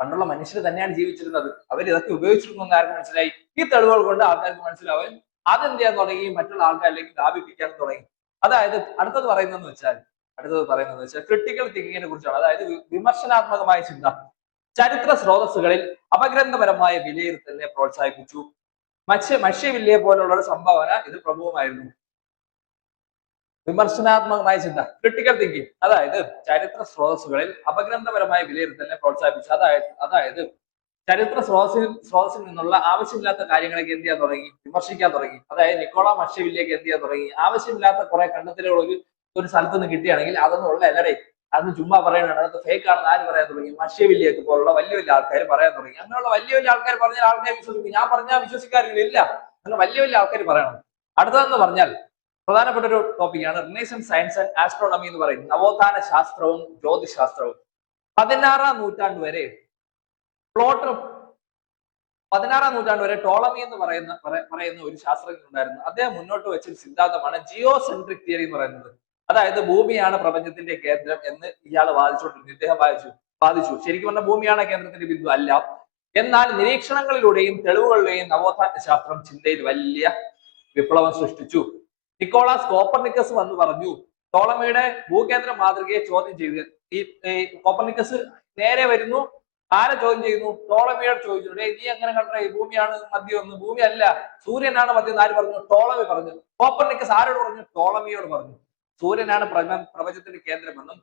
പണ്ടുള്ള മനുഷ്യർ തന്നെയാണ് ജീവിച്ചിരുന്നത്, അവർ ഇതൊക്കെ ഉപയോഗിച്ചിരുന്നു എന്ന് ആർക്ക് മനസ്സിലായി? ഈ തെളിവുകൾ കൊണ്ട് ആൾക്കാർക്ക് മനസ്സിലാവും. അതെന്ത് ചെയ്യാൻ തുടങ്ങി? മറ്റുള്ള ആൾക്കാരിലേക്ക് വ്യാപിപ്പിക്കാൻ തുടങ്ങി. അതായത് അടുത്തത് പറയുന്നതെന്ന് വെച്ചാൽ ക്രിട്ടിക്കൽ തിങ്കിങ്ങിനെ കുറിച്ചാണ്. അതായത് വിമർശനാത്മകമായ ചിന്ത. ചരിത്ര സ്രോതസ്സുകളിൽ അപഗ്രന്ഥപരമായ വിലയിരുത്തലിനെ പ്രോത്സാഹിപ്പിച്ചു. മഷ്യവില്ലിയെ പോലുള്ള ഒരു സംഭാവന ഇത് പ്രമുഖമായിരുന്നു. വിമർശനാത്മകമായ ചിന്ത, ക്രിട്ടിക്കൽ തിങ്കിങ്, അതായത് ചരിത്ര സ്രോതസ്സുകളിൽ അപഗ്രന്ഥപരമായ വിലയിരുത്തലിനെ പ്രോത്സാഹിപ്പിച്ചു. അതായത് ചരിത്ര സ്രോതസ്സിൽ നിന്നുള്ള ആവശ്യമില്ലാത്ത കാര്യങ്ങളൊക്കെ എന്ത് ചെയ്യാൻ തുടങ്ങി? വിമർശിക്കാൻ തുടങ്ങി. അതായത് നിക്കോള മഷ്യവില്ലിയൊക്കെ എന്ത് ചെയ്യാൻ തുടങ്ങി? ആവശ്യമില്ലാത്ത കുറെ കണ്ടെത്തലുകൾ ഒരു സ്ഥലത്ത് നിന്ന് കിട്ടുകയാണെങ്കിൽ അതൊന്നും ഉള്ള അല്ലടേ, അതൊന്നും ചുമ്മാ പറയാനാണ്, അതൊക്കെ ഫേക്ക് ആണെന്ന് ആര് പറയാൻ തുടങ്ങി? മഷ്യവില്ലിയൊക്കെ പോലുള്ള വലിയ വലിയ ആൾക്കാർ പറയാൻ തുടങ്ങി. അങ്ങനെയുള്ള വലിയ വലിയ ആൾക്കാർ പറഞ്ഞാൽ ആൾക്കാർ വിശ്വസിക്കും. ഞാൻ പറഞ്ഞാൽ വിശ്വസിക്കാറില്ല. അങ്ങനെ വലിയ വലിയ ആൾക്കാർ പറയണം. അടുത്തതെന്ന് പറഞ്ഞാൽ പ്രധാനപ്പെട്ട ഒരു ടോപ്പിക്കാണ് റിനൈസൻസ് സയൻസ് ആൻഡ് ആസ്ട്രോണമി എന്ന് പറയുന്നത്. നവോത്ഥാന ശാസ്ത്രവും ജ്യോതിശാസ്ത്രവും. 16ാം നൂറ്റാണ്ട് വരെ ടോളമി എന്ന് പറയുന്ന ഒരു ശാസ്ത്രജ്ഞൻ ഉണ്ടായിരുന്നു. അദ്ദേഹം മുന്നോട്ട് വെച്ച ഒരു സിദ്ധാന്തമാണ് ജിയോ സെൻട്രിക് തിയറി എന്ന് പറയുന്നത്. അതായത് ഭൂമിയാണ് പ്രപഞ്ചത്തിന്റെ കേന്ദ്രം എന്ന് ഇയാൾ വാദിച്ചുകൊണ്ടിരുന്നു. ഇദ്ദേഹം വാദിച്ചു. ശരിക്കും പറഞ്ഞാൽ ഭൂമിയാണ് കേന്ദ്രത്തിന്റെ ബിന്ദു അല്ല. എന്നാൽ നിരീക്ഷണങ്ങളിലൂടെയും തെളിവുകളിലൂടെയും നവോത്ഥാന ശാസ്ത്രം ചിന്തയിൽ വലിയ വിപ്ലവം സൃഷ്ടിച്ചു. നിക്കോളാസ് കോപ്പർനിക്കസ് വന്ന് പറഞ്ഞു, ടോളമിയുടെ ഭൂകേന്ദ്ര മാതൃകയെ ചോദ്യം ചെയ്ത്. ഈ കോപ്പർനിക്കസ് നേരെ വരുന്നു, ആരെ ചോദ്യം ചെയ്യുന്നു? ടോളമിയോട് ചോദിച്ചു, നീ എങ്ങനെ കണ്ടേ ഭൂമിയാണ് മധ്യം എന്ന്? ഭൂമി അല്ല, സൂര്യനാണ് മധ്യം എന്ന് ആര് പറഞ്ഞു? ടോളമി പറഞ്ഞു. കോപ്പർനിക്കസ് ആരോട് പറഞ്ഞു? ടോളമിയോട് പറഞ്ഞു. സൂര്യനാണ് പ്രപഞ്ചത്തിന്റെ കേന്ദ്രമെന്നും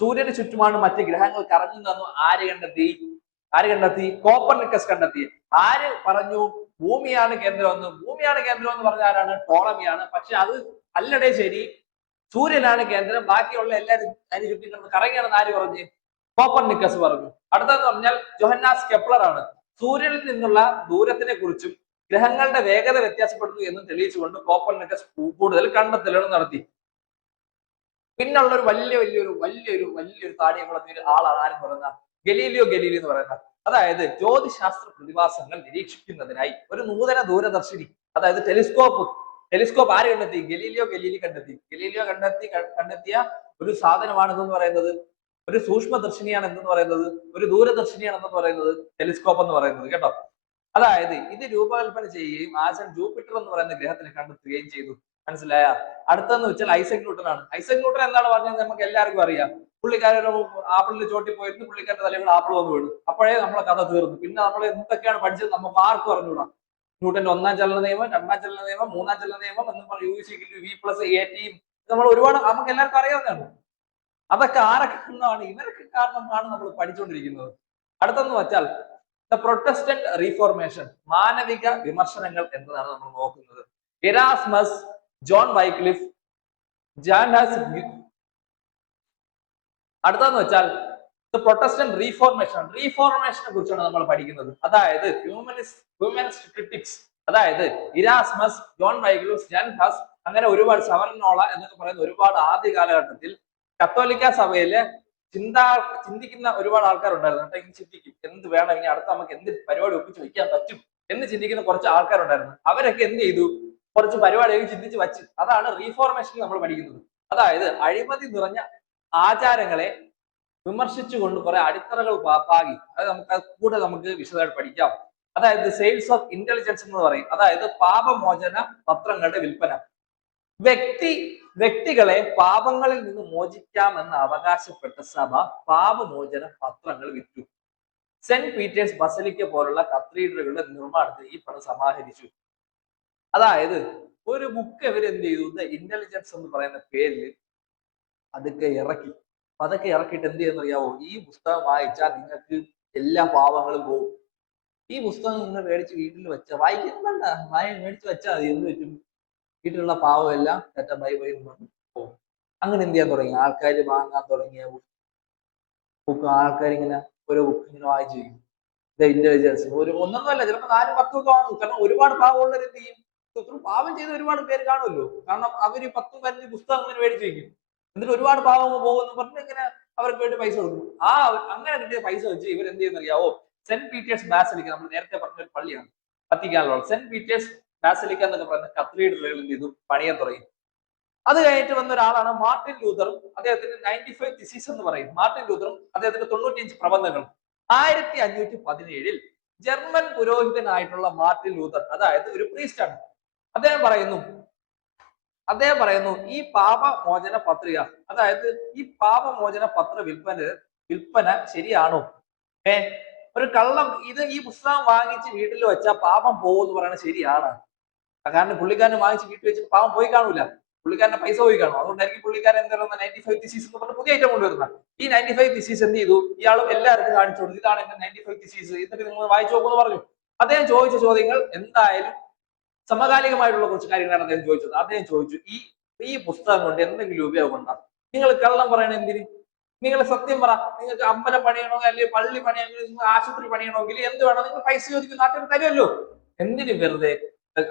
സൂര്യന് ചുറ്റുമാണ് മറ്റ് ഗ്രഹങ്ങൾ കറങ്ങുന്നതെന്നും ആര് കണ്ടെത്തി? കോപ്പർനിക്കസ് കണ്ടെത്തി. ആര് പറഞ്ഞു ഭൂമിയാണ് കേന്ദ്രമെന്ന്? ഭൂമിയാണ് കേന്ദ്രമെന്ന് പറഞ്ഞ ആരാണ്? ടോളമിയാണ്. പക്ഷെ അത് അല്ലടേ ശരി, സൂര്യനാണ് കേന്ദ്രം, ബാക്കിയുള്ള എല്ലാവരും അതിന് ചുറ്റും കറങ്ങിയാണെന്ന് ആര് പറഞ്ഞു? കോപ്പർനിക്കസ് പറഞ്ഞു. അടുത്തെന്ന് പറഞ്ഞാൽ ജോഹന്നാസ് കെപ്ലർ ആണ്. സൂര്യനിൽ നിന്നുള്ള ദൂരത്തിനെ കുറിച്ചും ഗ്രഹങ്ങളുടെ വേഗത വ്യത്യാസപ്പെടുന്നു എന്നും തെളിയിച്ചുകൊണ്ട് കോപ്പർനിക്കസ് കൂടുതൽ കണ്ടെത്തലുകൾ നടത്തി. പിന്നുള്ള ഒരു വലിയൊരു താടിയകുളത്തിൽ ആളാണ് ആരും പറയുന്ന ഗലീലിയോ ഗലീലി എന്ന് പറയുന്ന. അതായത് ജ്യോതിശാസ്ത്ര പ്രതിഭാസങ്ങൾ നിരീക്ഷിക്കുന്നതിനായി ഒരു നൂതന ദൂരദർശിനി, അതായത് ടെലിസ്കോപ്പ് ആര് കണ്ടെത്തി? ഗലീലിയോ ഗലീലി കണ്ടെത്തി. കണ്ടെത്തിയ ഒരു സാധനമാണ് എന്തെന്ന് പറയുന്നത്? ഒരു സൂക്ഷ്മദർശിനിയാണ് എന്തെന്ന് പറയുന്നത്? ഒരു ദൂരദർശിനിയാണ് എന്തെന്ന് പറയുന്നത്? ടെലിസ്കോപ്പ് എന്ന് പറയുന്നത്, കേട്ടോ. അതായത് ഇത് രൂപകൽപ്പന ചെയ്യുകയും ആശൻ ജൂപ്പിറ്റർ എന്ന് പറയുന്ന ഗ്രഹത്തിനെ കണ്ടെത്തുകയും ചെയ്തു. മനസ്സിലായ? അടുത്തെന്ന് വെച്ചാൽ ഐസക് ന്യൂട്ടൺ ആണ്. ഐസക് ന്യൂട്ടൺ എന്താണ് പറഞ്ഞത് നമുക്ക് എല്ലാവർക്കും അറിയാം. പുള്ളിക്കാരൻ ആപ്പിളിന്റെ ചോട്ടിൽ പോയിരുന്നു, പുള്ളിക്കാരന്റെ തലയിൽ ആപ്പിൾ വന്ന് വീണു. അപ്പോഴേ നമ്മളെ കഥ തീർന്നു. പിന്നെ നമ്മൾ എന്തൊക്കെയാണ് പഠിച്ചത് നമുക്ക് ആർക്കും അറിഞ്ഞൂടാ. ന്യൂട്ടന്റെ 1ാം ചലന നിയമം, 2ാം ചലന നിയമം, 3ാം ചലന നിയമം എന്ന് പറഞ്ഞ U=V+AT നമ്മൾ ഒരുപാട് നമുക്ക് എല്ലാവർക്കും അറിയാവുന്നതാണ്. അതൊക്കെ ആരൊക്കെ കാരണമാണ്? ഇവരൊക്കെ കാരണമാണ് നമ്മൾ പഠിച്ചുകൊണ്ടിരിക്കുന്നത്. അടുത്തെന്ന് വെച്ചാൽ ദ പ്രൊട്ടസ്റ്റന്റ് റീഫോർമേഷൻ, മാനവിക വിമർശനങ്ങൾ എന്നതാണ് നമ്മൾ നോക്കുന്നത്. എറാസ്മസ്, ജോൺ വൈക്ലിഫ്, അടുത്തെന്ന് വെച്ചാൽ ദ പ്രൊട്ടസ്റ്റന്റ് റീഫോർമേഷനെ കുറിച്ചാണ് നമ്മൾ പഠിക്കുന്നത്. അതായത് ഹ്യൂമനിസ്റ്റ് ക്രിറ്റിക്സ്, അതായത് ഇരാസ്മസ്, ജോൺ വൈക്ലിഫ്, ജാൻഹാസ്, അങ്ങനെ ഒരുപാട് സവറനോള എന്നൊക്കെ പറയുന്ന ഒരുപാട് ആദ്യ കാലഘട്ടത്തിൽ കത്തോലിക്ക സഭയിലെ ചിന്തിക്കുന്ന ഒരുപാട് ആൾക്കാരുണ്ടായിരുന്നു. കേട്ടോ, ഇനി ചിന്തിക്കും എന്ത് വേണം, ഇനി അടുത്ത നമുക്ക് എന്ത് പരിപാടി ഒപ്പിച്ച് വയ്ക്കാൻ പറ്റും എന്ന് ചിന്തിക്കുന്ന കുറച്ച് ആൾക്കാരുണ്ടായിരുന്നു. അവരൊക്കെ എന്ത് ചെയ്തു? കുറച്ച് പരിപാടികൾ ചിന്തിച്ച് വച്ച്. അതാണ് റീഫോർമേഷനിൽ നമ്മൾ പഠിക്കുന്നത്. അതായത് അഴിമതി നിറഞ്ഞ ആചാരങ്ങളെ വിമർശിച്ചുകൊണ്ട് കുറെ അടിത്തറകൾ പാകി. അത് നമുക്ക് വിശദമായിട്ട് പഠിക്കാം. അതായത് സെയിൽസ് ഓഫ് ഇന്റലിജൻസ് എന്ന് പറയും. അതായത് പാപമോചന പത്രങ്ങളുടെ വിൽപ്പന. വ്യക്തികളെ പാപങ്ങളിൽ നിന്ന് മോചിക്കാമെന്ന് അവകാശപ്പെട്ട സഭ പാപമോചന പത്രങ്ങൾ വിറ്റു. സെന്റ് പീറ്റേഴ്സ് ബസലിക്ക പോലുള്ള കത്തീഡ്രലുകളുടെ നിർമ്മാണത്തിന് ഈ പണം സമാഹരിച്ചു. അതായത് ഒരു ബുക്ക് ഇവരെന്ത് ചെയ്തു? ദ ഇന്റലിജൻസ് എന്ന് പറയുന്ന പേരിൽ അതൊക്കെ ഇറക്കിയിട്ട് എന്ത് ചെയ്യുന്നറിയാവോ? ഈ പുസ്തകം വായിച്ചാൽ നിങ്ങൾക്ക് എല്ലാ പാവങ്ങളും പോകും. ഈ പുസ്തകം നിങ്ങൾ മേടിച്ച് വീട്ടിൽ വെച്ചാൽ വായിക്കുന്നുണ്ട, മേടിച്ച് വെച്ചാൽ മതി. എന്ത് പറ്റും? വീട്ടിലുള്ള പാവം എല്ലാം ബൈ പോകും. അങ്ങനെ എന്ത് ചെയ്യാൻ തുടങ്ങി? ആൾക്കാർ വാങ്ങാൻ തുടങ്ങിയ ബുക്ക് ആൾക്കാരിങ്ങനെ ഓരോ ബുക്ക് ഇങ്ങനെ വായിച്ചു വയ്ക്കും. ദ ഇന്റലിജൻസ് ഒന്നൊന്നുമല്ല, ചിലപ്പോൾ 4-10 ഒക്കെ വാങ്ങും. കാരണം ഒരുപാട് പാവമുള്ളവർ എന്ത് ചെയ്യും? പാവം ചെയ്ത് ഒരുപാട് പേര് കാണുമല്ലോ. കാരണം അവര് 10-15 പുസ്തകം ഇങ്ങനെ മേടിച്ചു വയ്ക്കും. എന്നിട്ട് ഒരുപാട് പാവങ്ങൾ പോകുമെന്ന് പറഞ്ഞ് ഇങ്ങനെ അവർക്ക് വേണ്ടി പൈസ കൊടുക്കും. അങ്ങനെ കിട്ടിയ പൈസ വെച്ച് ഇവർ എന്ത് ചെയ്യുന്നറിയാവോ? സെന്റ് പീറ്റേഴ്സ് ബാസിലിക്ക, നമ്മൾ നേരത്തെ പറഞ്ഞ ഒരു പള്ളിയാണ് വത്തിക്കാനിലുള്ള സെന്റ് പീറ്റേഴ്സ് ബാസിലിക്ക എന്നൊക്കെ പറഞ്ഞ കത്തീഡ്രലുകൾ എന്ത് ചെയ്തു? പണിയാൻ തുടങ്ങി. അത് കഴിഞ്ഞിട്ട് വന്ന ഒരാളാണ് മാർട്ടിൻ ലൂതറും അദ്ദേഹത്തിന്റെ 95 തിസീസ് എന്ന് പറയും. മാർട്ടിൻ ലൂതറും അദ്ദേഹത്തിന്റെ 95 പ്രബന്ധങ്ങളും. 1517 ജർമ്മൻ പുരോഹിതനായിട്ടുള്ള മാർട്ടിൻ ലൂതർ, അതായത് ഒരു പ്രീസ്റ്റാണ്, അദ്ദേഹം പറയുന്നു ഈ പാപമോചന പത്രിക, അതായത് ഈ പാപമോചന പത്ര വിൽപ്പന ശരിയാണോ? ഒരു കള്ളം ഈ പുസ്തകം വാങ്ങിച്ച് വീട്ടിൽ വെച്ചാൽ പാപം പോകുമെന്ന് പറയുന്നത് ശരിയാണ്. കാരണം പുള്ളിക്കാരൻ വാങ്ങിച്ച് വീട്ടിൽ വെച്ചിട്ട് പാപം പോയി കാണൂല, പുള്ളിക്കാരന്റെ പൈസ പോയി കാണും. അതുകൊണ്ടായിരിക്കും പുള്ളിക്കാരൻ എന്താ പറയുന്നത് 95 തിസീസ് എന്ന് പറഞ്ഞ പുതിയ ഐറ്റം കൊണ്ടുവരുന്നത്. ഈ 95 തിസീസ് എന്ത് ചെയ്തു? ഇയാളും എല്ലാവർക്കും കാണിച്ചു കൊടുത്തു, ഇതാണ് എന്റെ 95 തിസീസ്, എന്നിട്ട് നിങ്ങൾ വായിച്ചു നോക്കുമെന്ന് പറഞ്ഞു. അദ്ദേഹം ചോദിച്ച ചോദ്യങ്ങൾ എന്തായാലും സമകാലികമായിട്ടുള്ള കുറച്ച് കാര്യങ്ങളാണ് അദ്ദേഹം ചോദിച്ചത്. അദ്ദേഹം ചോദിച്ചു, ഈ പുസ്തകം കൊണ്ട് എന്തെങ്കിലും ഉപയോഗം ഉണ്ടോ? നിങ്ങൾ കള്ളം പറയണ എന്തിന്? നിങ്ങൾ സത്യം പറ. നിങ്ങൾക്ക് അമ്പലം പണിയണോ, അല്ലെങ്കിൽ പള്ളി പണിയണമെങ്കിൽ, ആശുപത്രി പണിയണമെങ്കിൽ എന്ത് വേണം? നിങ്ങൾ പൈസ ചോദിക്കും, നാട്ടിൽ തരുമല്ലോ. എന്തിന് വെറുതെ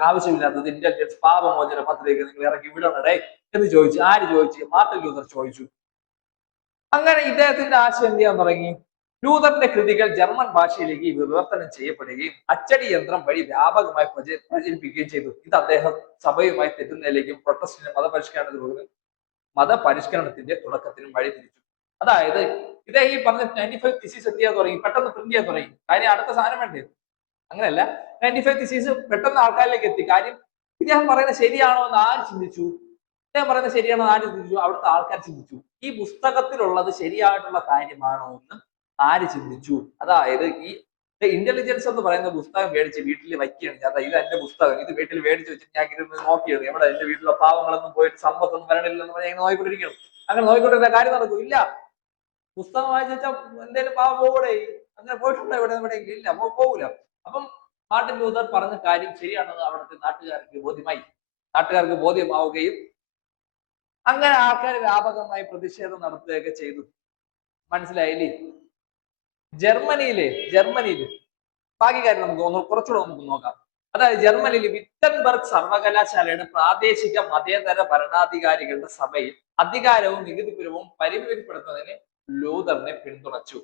ആവശ്യമില്ലാത്തത് ഇന്റലിജൻസ് പാപമോചന പത്രിക നിങ്ങൾ ഇറക്കി വിടണേ എന്ന് ചോദിച്ചു. ആര് ചോദിച്ചു? മാർട്ടിൻ ലൂതർ ചോദിച്ചു. അങ്ങനെ ഇദ്ദേഹത്തിന്റെ ആശയം എന്ത് ചെയ്യാൻ തുടങ്ങി? ലൂതറിന്റെ കൃതികൾ ജർമ്മൻ ഭാഷയിലേക്ക് വിവർത്തനം ചെയ്യപ്പെടുകയും അച്ചടി യന്ത്രം വഴി വ്യാപകമായി പ്രചരിപ്പിക്കുകയും ചെയ്തു. ഇത് അദ്ദേഹം സഭയുമായി തെറ്റുന്നതിലേക്കും പ്രൊട്ടസ്റ്റിന്റെ മതപരിഷ്കരണത്തിന്റെ തുടക്കത്തിനും വഴി തിരിച്ചു. അതായത് ഇതേ ഈ പറഞ്ഞ 95 തിസീസ് എന്ത് ചെയ്യാൻ തുടങ്ങി? പെട്ടെന്ന് പ്രിന്റ് ചെയ്യാൻ തുടങ്ങി. കാര്യം അടുത്ത സാധനം വേണ്ടേ? അങ്ങനെയല്ല, 95 തിസീസ് പെട്ടെന്ന് ആൾക്കാരിലേക്ക് എത്തി. കാര്യം ഇദ്ദേഹം പറയുന്നത് ശരിയാണോ എന്ന് ആര് ചിന്തിച്ചു? ഇദ്ദേഹം പറയുന്നത് ശരിയാണോ എന്ന് ആര് ചിന്തിച്ചു? അവിടുത്തെ ആൾക്കാർ ചിന്തിച്ചു. ഈ പുസ്തകത്തിലുള്ളത് ശരിയായിട്ടുള്ള കാര്യമാണോ എന്ന് ആര് ചിന്തിച്ചു? അതായത് ഈ ഇന്റലിജൻസ് എന്ന് പറയുന്ന പുസ്തകം മേടിച്ച് വീട്ടിൽ വയ്ക്കുകയാണ്. അതായത് ഇത് എന്റെ പുസ്തകം, ഇത് വീട്ടിൽ മേടിച്ച് വെച്ചിട്ട് ഞാൻ ഇരുന്ന് നോക്കിയത് എവിടെ എന്റെ വീട്ടിലെ പാവങ്ങളൊന്നും പോയിട്ട് സമ്പത്തൊന്നും വരണില്ലെന്ന് പറഞ്ഞാൽ ഇങ്ങനെ നോക്കിക്കൊണ്ടിരിക്കണം. അങ്ങനെ നോക്കിക്കൊണ്ടിരുന്ന കാര്യം നടക്കും? ഇല്ല. പുസ്തകം വായിച്ചു വെച്ചാൽ എന്തേലും പാവം പോകൂടെ? അങ്ങനെ പോയിട്ടുണ്ടോ എവിടെയെങ്കിലും? ഇല്ല, പോകൂല. അപ്പം മാർട്ടിൻ ലൂതർ പറഞ്ഞ കാര്യം ശരിയാണെന്ന് അവിടുത്തെ നാട്ടുകാർക്ക് ബോധ്യമാവുകയും അങ്ങനെ ആൾക്കാർ വ്യാപകമായി പ്രതിഷേധം നടത്തുകയൊക്കെ ചെയ്തു. മനസ്സിലായില്ലേ? ജർമ്മനിയില് ബാക്കി കാര്യം കുറച്ചുകൂടെ നമുക്ക് നോക്കാം. അതായത് ജർമ്മനിയിൽ വിറ്റൻബർഗ് സർവകലാശാലയുടെ പ്രാദേശിക മതേതര ഭരണാധികാരികളുടെ സഭയിൽ അധികാരവും നികുതിപരവും പരിമിതിപ്പെടുത്തുന്നതിന് ലൂതറിനെ പിന്തുണച്ചു.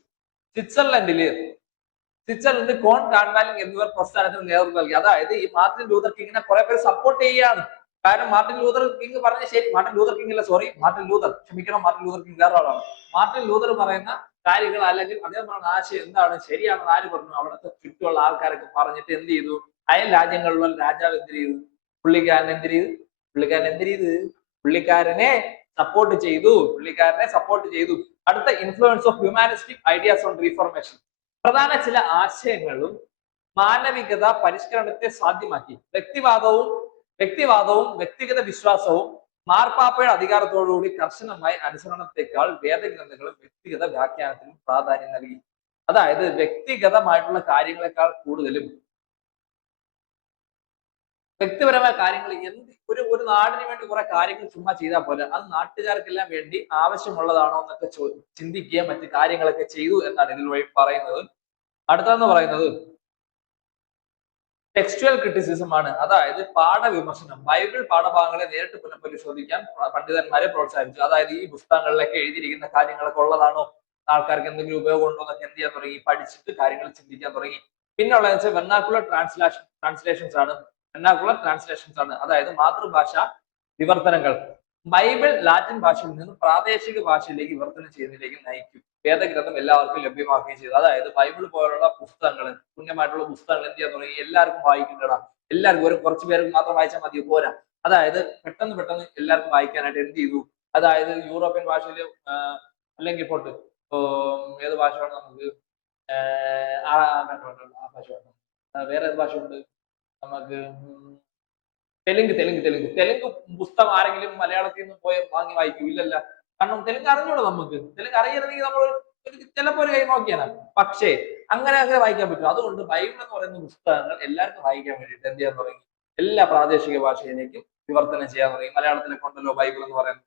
സ്വിറ്റ്സർലൻഡ് കോൺ കാൺവാലിംഗ് എന്നിവർ പ്രസ്ഥാനത്തിന് നേതൃത്വം നൽകി. അതായത് ഈ മാർട്ടിൻ ലൂതർ കിങ്ങിനെ കുറെ പേര് സപ്പോർട്ട് ചെയ്യുകയാണ്. കാരണം മാർട്ടിൻ ലൂതർ കിങ് പറഞ്ഞ ശരി, Martin Luther king Martin Luther king വേറെ ആളാണ്. മാർട്ടിൻ ലൂതർ പറയുന്ന കാര്യങ്ങൾ അല്ലെങ്കിൽ അദ്ദേഹം പറയുന്ന ആശയം എന്താണ് ശരിയാണെന്ന് ആര് പറഞ്ഞു? അവിടുത്തെ ചുറ്റുമുള്ള ആൾക്കാരൊക്കെ പറഞ്ഞിട്ട് എന്ത് ചെയ്തു? അയൽ രാജ്യങ്ങളിലുള്ള രാജാവ് എന്ത് ചെയ്തു? പുള്ളിക്കാരനെ സപ്പോർട്ട് ചെയ്തു. അടുത്ത influence of humanistic ideas on reformation. പ്രധാന ചില ആശയങ്ങളും മാനവികത പരിഷ്കരണത്തെ സാധ്യമാക്കി. വ്യക്തിവാദവും വ്യക്തിഗത വിശ്വാസവും മാർപ്പാപ്പയുടെ അധികാരത്തോടുകൂടി കർശനമായ അനുസരണത്തെക്കാൾ വേദഗ്രന്ഥങ്ങളും വ്യക്തിഗത വ്യാഖ്യാനത്തിനും പ്രാധാന്യം നൽകി. അതായത് വ്യക്തിഗതമായിട്ടുള്ള കാര്യങ്ങളെക്കാൾ കൂടുതലും വ്യക്തിപരമായ കാര്യങ്ങൾ ഒരു നാടിന് വേണ്ടി കുറെ കാര്യങ്ങൾ ചുമ്മാ ചെയ്താൽ പോലെ അത് നാട്ടുകാർക്കെല്ലാം വേണ്ടി ആവശ്യമുള്ളതാണോ എന്നൊക്കെ ചിന്തിക്കുകയും മറ്റു കാര്യങ്ങളൊക്കെ ചെയ്തു എന്നാണ് ഇതിൽ വഴി പറയുന്നത്. അടുത്തതെന്ന് പറയുന്നത് ടെക്സ്റ്റുവൽ ക്രിറ്റിസിസം ആണ്. അതായത് പാഠവിമർശനം. ബൈബിൾ പാഠഭാഗങ്ങളെ നേരിട്ട് പുനഃപരിശോധിക്കാൻ പണ്ഡിതന്മാരെ പ്രോത്സാഹിപ്പിച്ചു. അതായത് ഈ പുസ്തകങ്ങളിലൊക്കെ എഴുതിയിരിക്കുന്ന കാര്യങ്ങളൊക്കെ ഉള്ളതാണോ, ആൾക്കാർക്ക് എന്തെങ്കിലും ഉപയോഗം ഉണ്ടോ എന്നൊക്കെ എന്ത് ചെയ്യാൻ തുടങ്ങി? പഠിച്ചിട്ട് കാര്യങ്ങൾ ചിന്തിക്കാൻ തുടങ്ങി. പിന്നെ ഉള്ളതെന്ന് വെച്ചാൽ വെർനാക്കുലർ ട്രാൻസ്ലേഷൻസ് ആണ്. അതായത് മാതൃഭാഷ വിവർത്തനങ്ങൾ. ബൈബിൾ ലാറ്റിൻ ഭാഷയിൽ നിന്ന് പ്രാദേശിക ഭാഷയിലേക്ക് വിവർത്തനം ചെയ്യുന്നതിലേക്ക് നയിക്കും. വേദഗ്രന്ഥം എല്ലാവർക്കും ലഭ്യമാക്കുകയും ചെയ്തു. അതായത് ബൈബിൾ പോലുള്ള പുസ്തകങ്ങൾ, പുണ്യമായിട്ടുള്ള പുസ്തകങ്ങൾ എന്ത് ചെയ്യാൻ തുടങ്ങി? എല്ലാവർക്കും വായിക്കേണ്ടടാ. എല്ലാവർക്കും കുറച്ച് പേർക്ക് മാത്രം വായിച്ചാൽ മതി, പോരാ. അതായത് പെട്ടെന്ന് എല്ലാവർക്കും വായിക്കാനായിട്ട് എന്ത് ചെയ്തു? അതായത് യൂറോപ്യൻ ഭാഷയിൽ അല്ലെങ്കിൽ പോട്ട് ഏത് ഭാഷ വേണം നമുക്ക്? ആ ഭാഷ വേണം. വേറെ ഏത് ഭാഷ ഉണ്ട് നമുക്ക്? തെലുങ്ക് പുസ്തകം ആരെങ്കിലും മലയാളത്തിൽ നിന്ന് പോയി വാങ്ങി വായിക്കും? ഇല്ലല്ല. കാരണം തെലുങ്ക് അറിഞ്ഞൂടെ നമുക്ക്. തെലുങ്ക് അറിയണമെങ്കിൽ നമ്മൾ ചിലപ്പോൾ ഒരു കൈ നോക്കിയാണ്. പക്ഷേ അങ്ങനെ വായിക്കാൻ പറ്റും. അതുകൊണ്ട് ബൈബിൾ എന്ന് പറയുന്ന പുസ്തകങ്ങൾ എല്ലാവർക്കും വായിക്കാൻ വേണ്ടിയിട്ട് എന്ത് ചെയ്യാൻ തുടങ്ങി? എല്ലാ പ്രാദേശിക ഭാഷയിലേക്കും വിവർത്തനം ചെയ്യാൻ തുടങ്ങി. മലയാളത്തിലെ കൊണ്ടല്ലോ ബൈബിൾ എന്ന് പറയുന്നത്.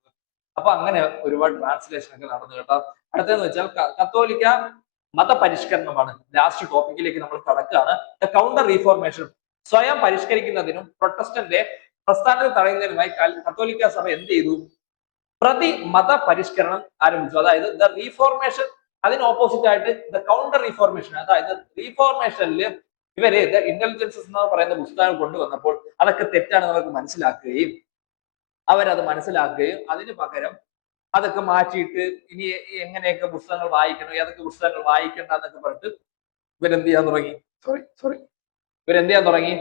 അപ്പൊ അങ്ങനെ ഒരുപാട് ട്രാൻസ്ലേഷൻ ഒക്കെ നടന്നു കേട്ടോ. അടുത്തതെന്ന് വെച്ചാൽ കത്തോലിക്ക മതപരിഷ്കരണമാണ്. ലാസ്റ്റ് ടോപ്പിക്കിലേക്ക് നമ്മൾ കടക്കുകയാണ്. The counter reformation. സ്വയം പരിഷ്കരിക്കുന്നതിനും പ്രൊട്ടസ്റ്റന്റ് പ്രസ്ഥാനത്തെ തടയുന്നതിനുമായി കത്തോലിക്ക സഭ എന്ത് ചെയ്തു? മത പരിഷ്കരണം ആരംഭിച്ചു. അതായത് ദ റീഫോർമേഷൻ, അതിന് ഓപ്പോസിറ്റ് ആയിട്ട് ദ കൗണ്ടർ റീഫോർമേഷൻ. അതായത് റീഫോർമേഷനിൽ ഇവര് ദ ഇന്റലിജൻസസ് എന്ന് പറയുന്ന പുസ്തകം കൊണ്ടുവന്നപ്പോൾ അതൊക്കെ തെറ്റാണ് നമുക്ക് മനസ്സിലാക്കുകയും അവരത് മനസ്സിലാക്കുകയും അതിന് പകരം അതൊക്കെ മാറ്റിയിട്ട് ഇനി എങ്ങനെയൊക്കെ പുസ്തകങ്ങൾ വായിക്കണം, ഏതൊക്കെ പുസ്തകങ്ങൾ വായിക്കണ്ട എന്നൊക്കെ പറഞ്ഞിട്ട് ഇവരെന്ത് ചെയ്യാൻ തുടങ്ങി, ഇവരെന്ത് ചെയ്യാൻ തുടങ്ങി,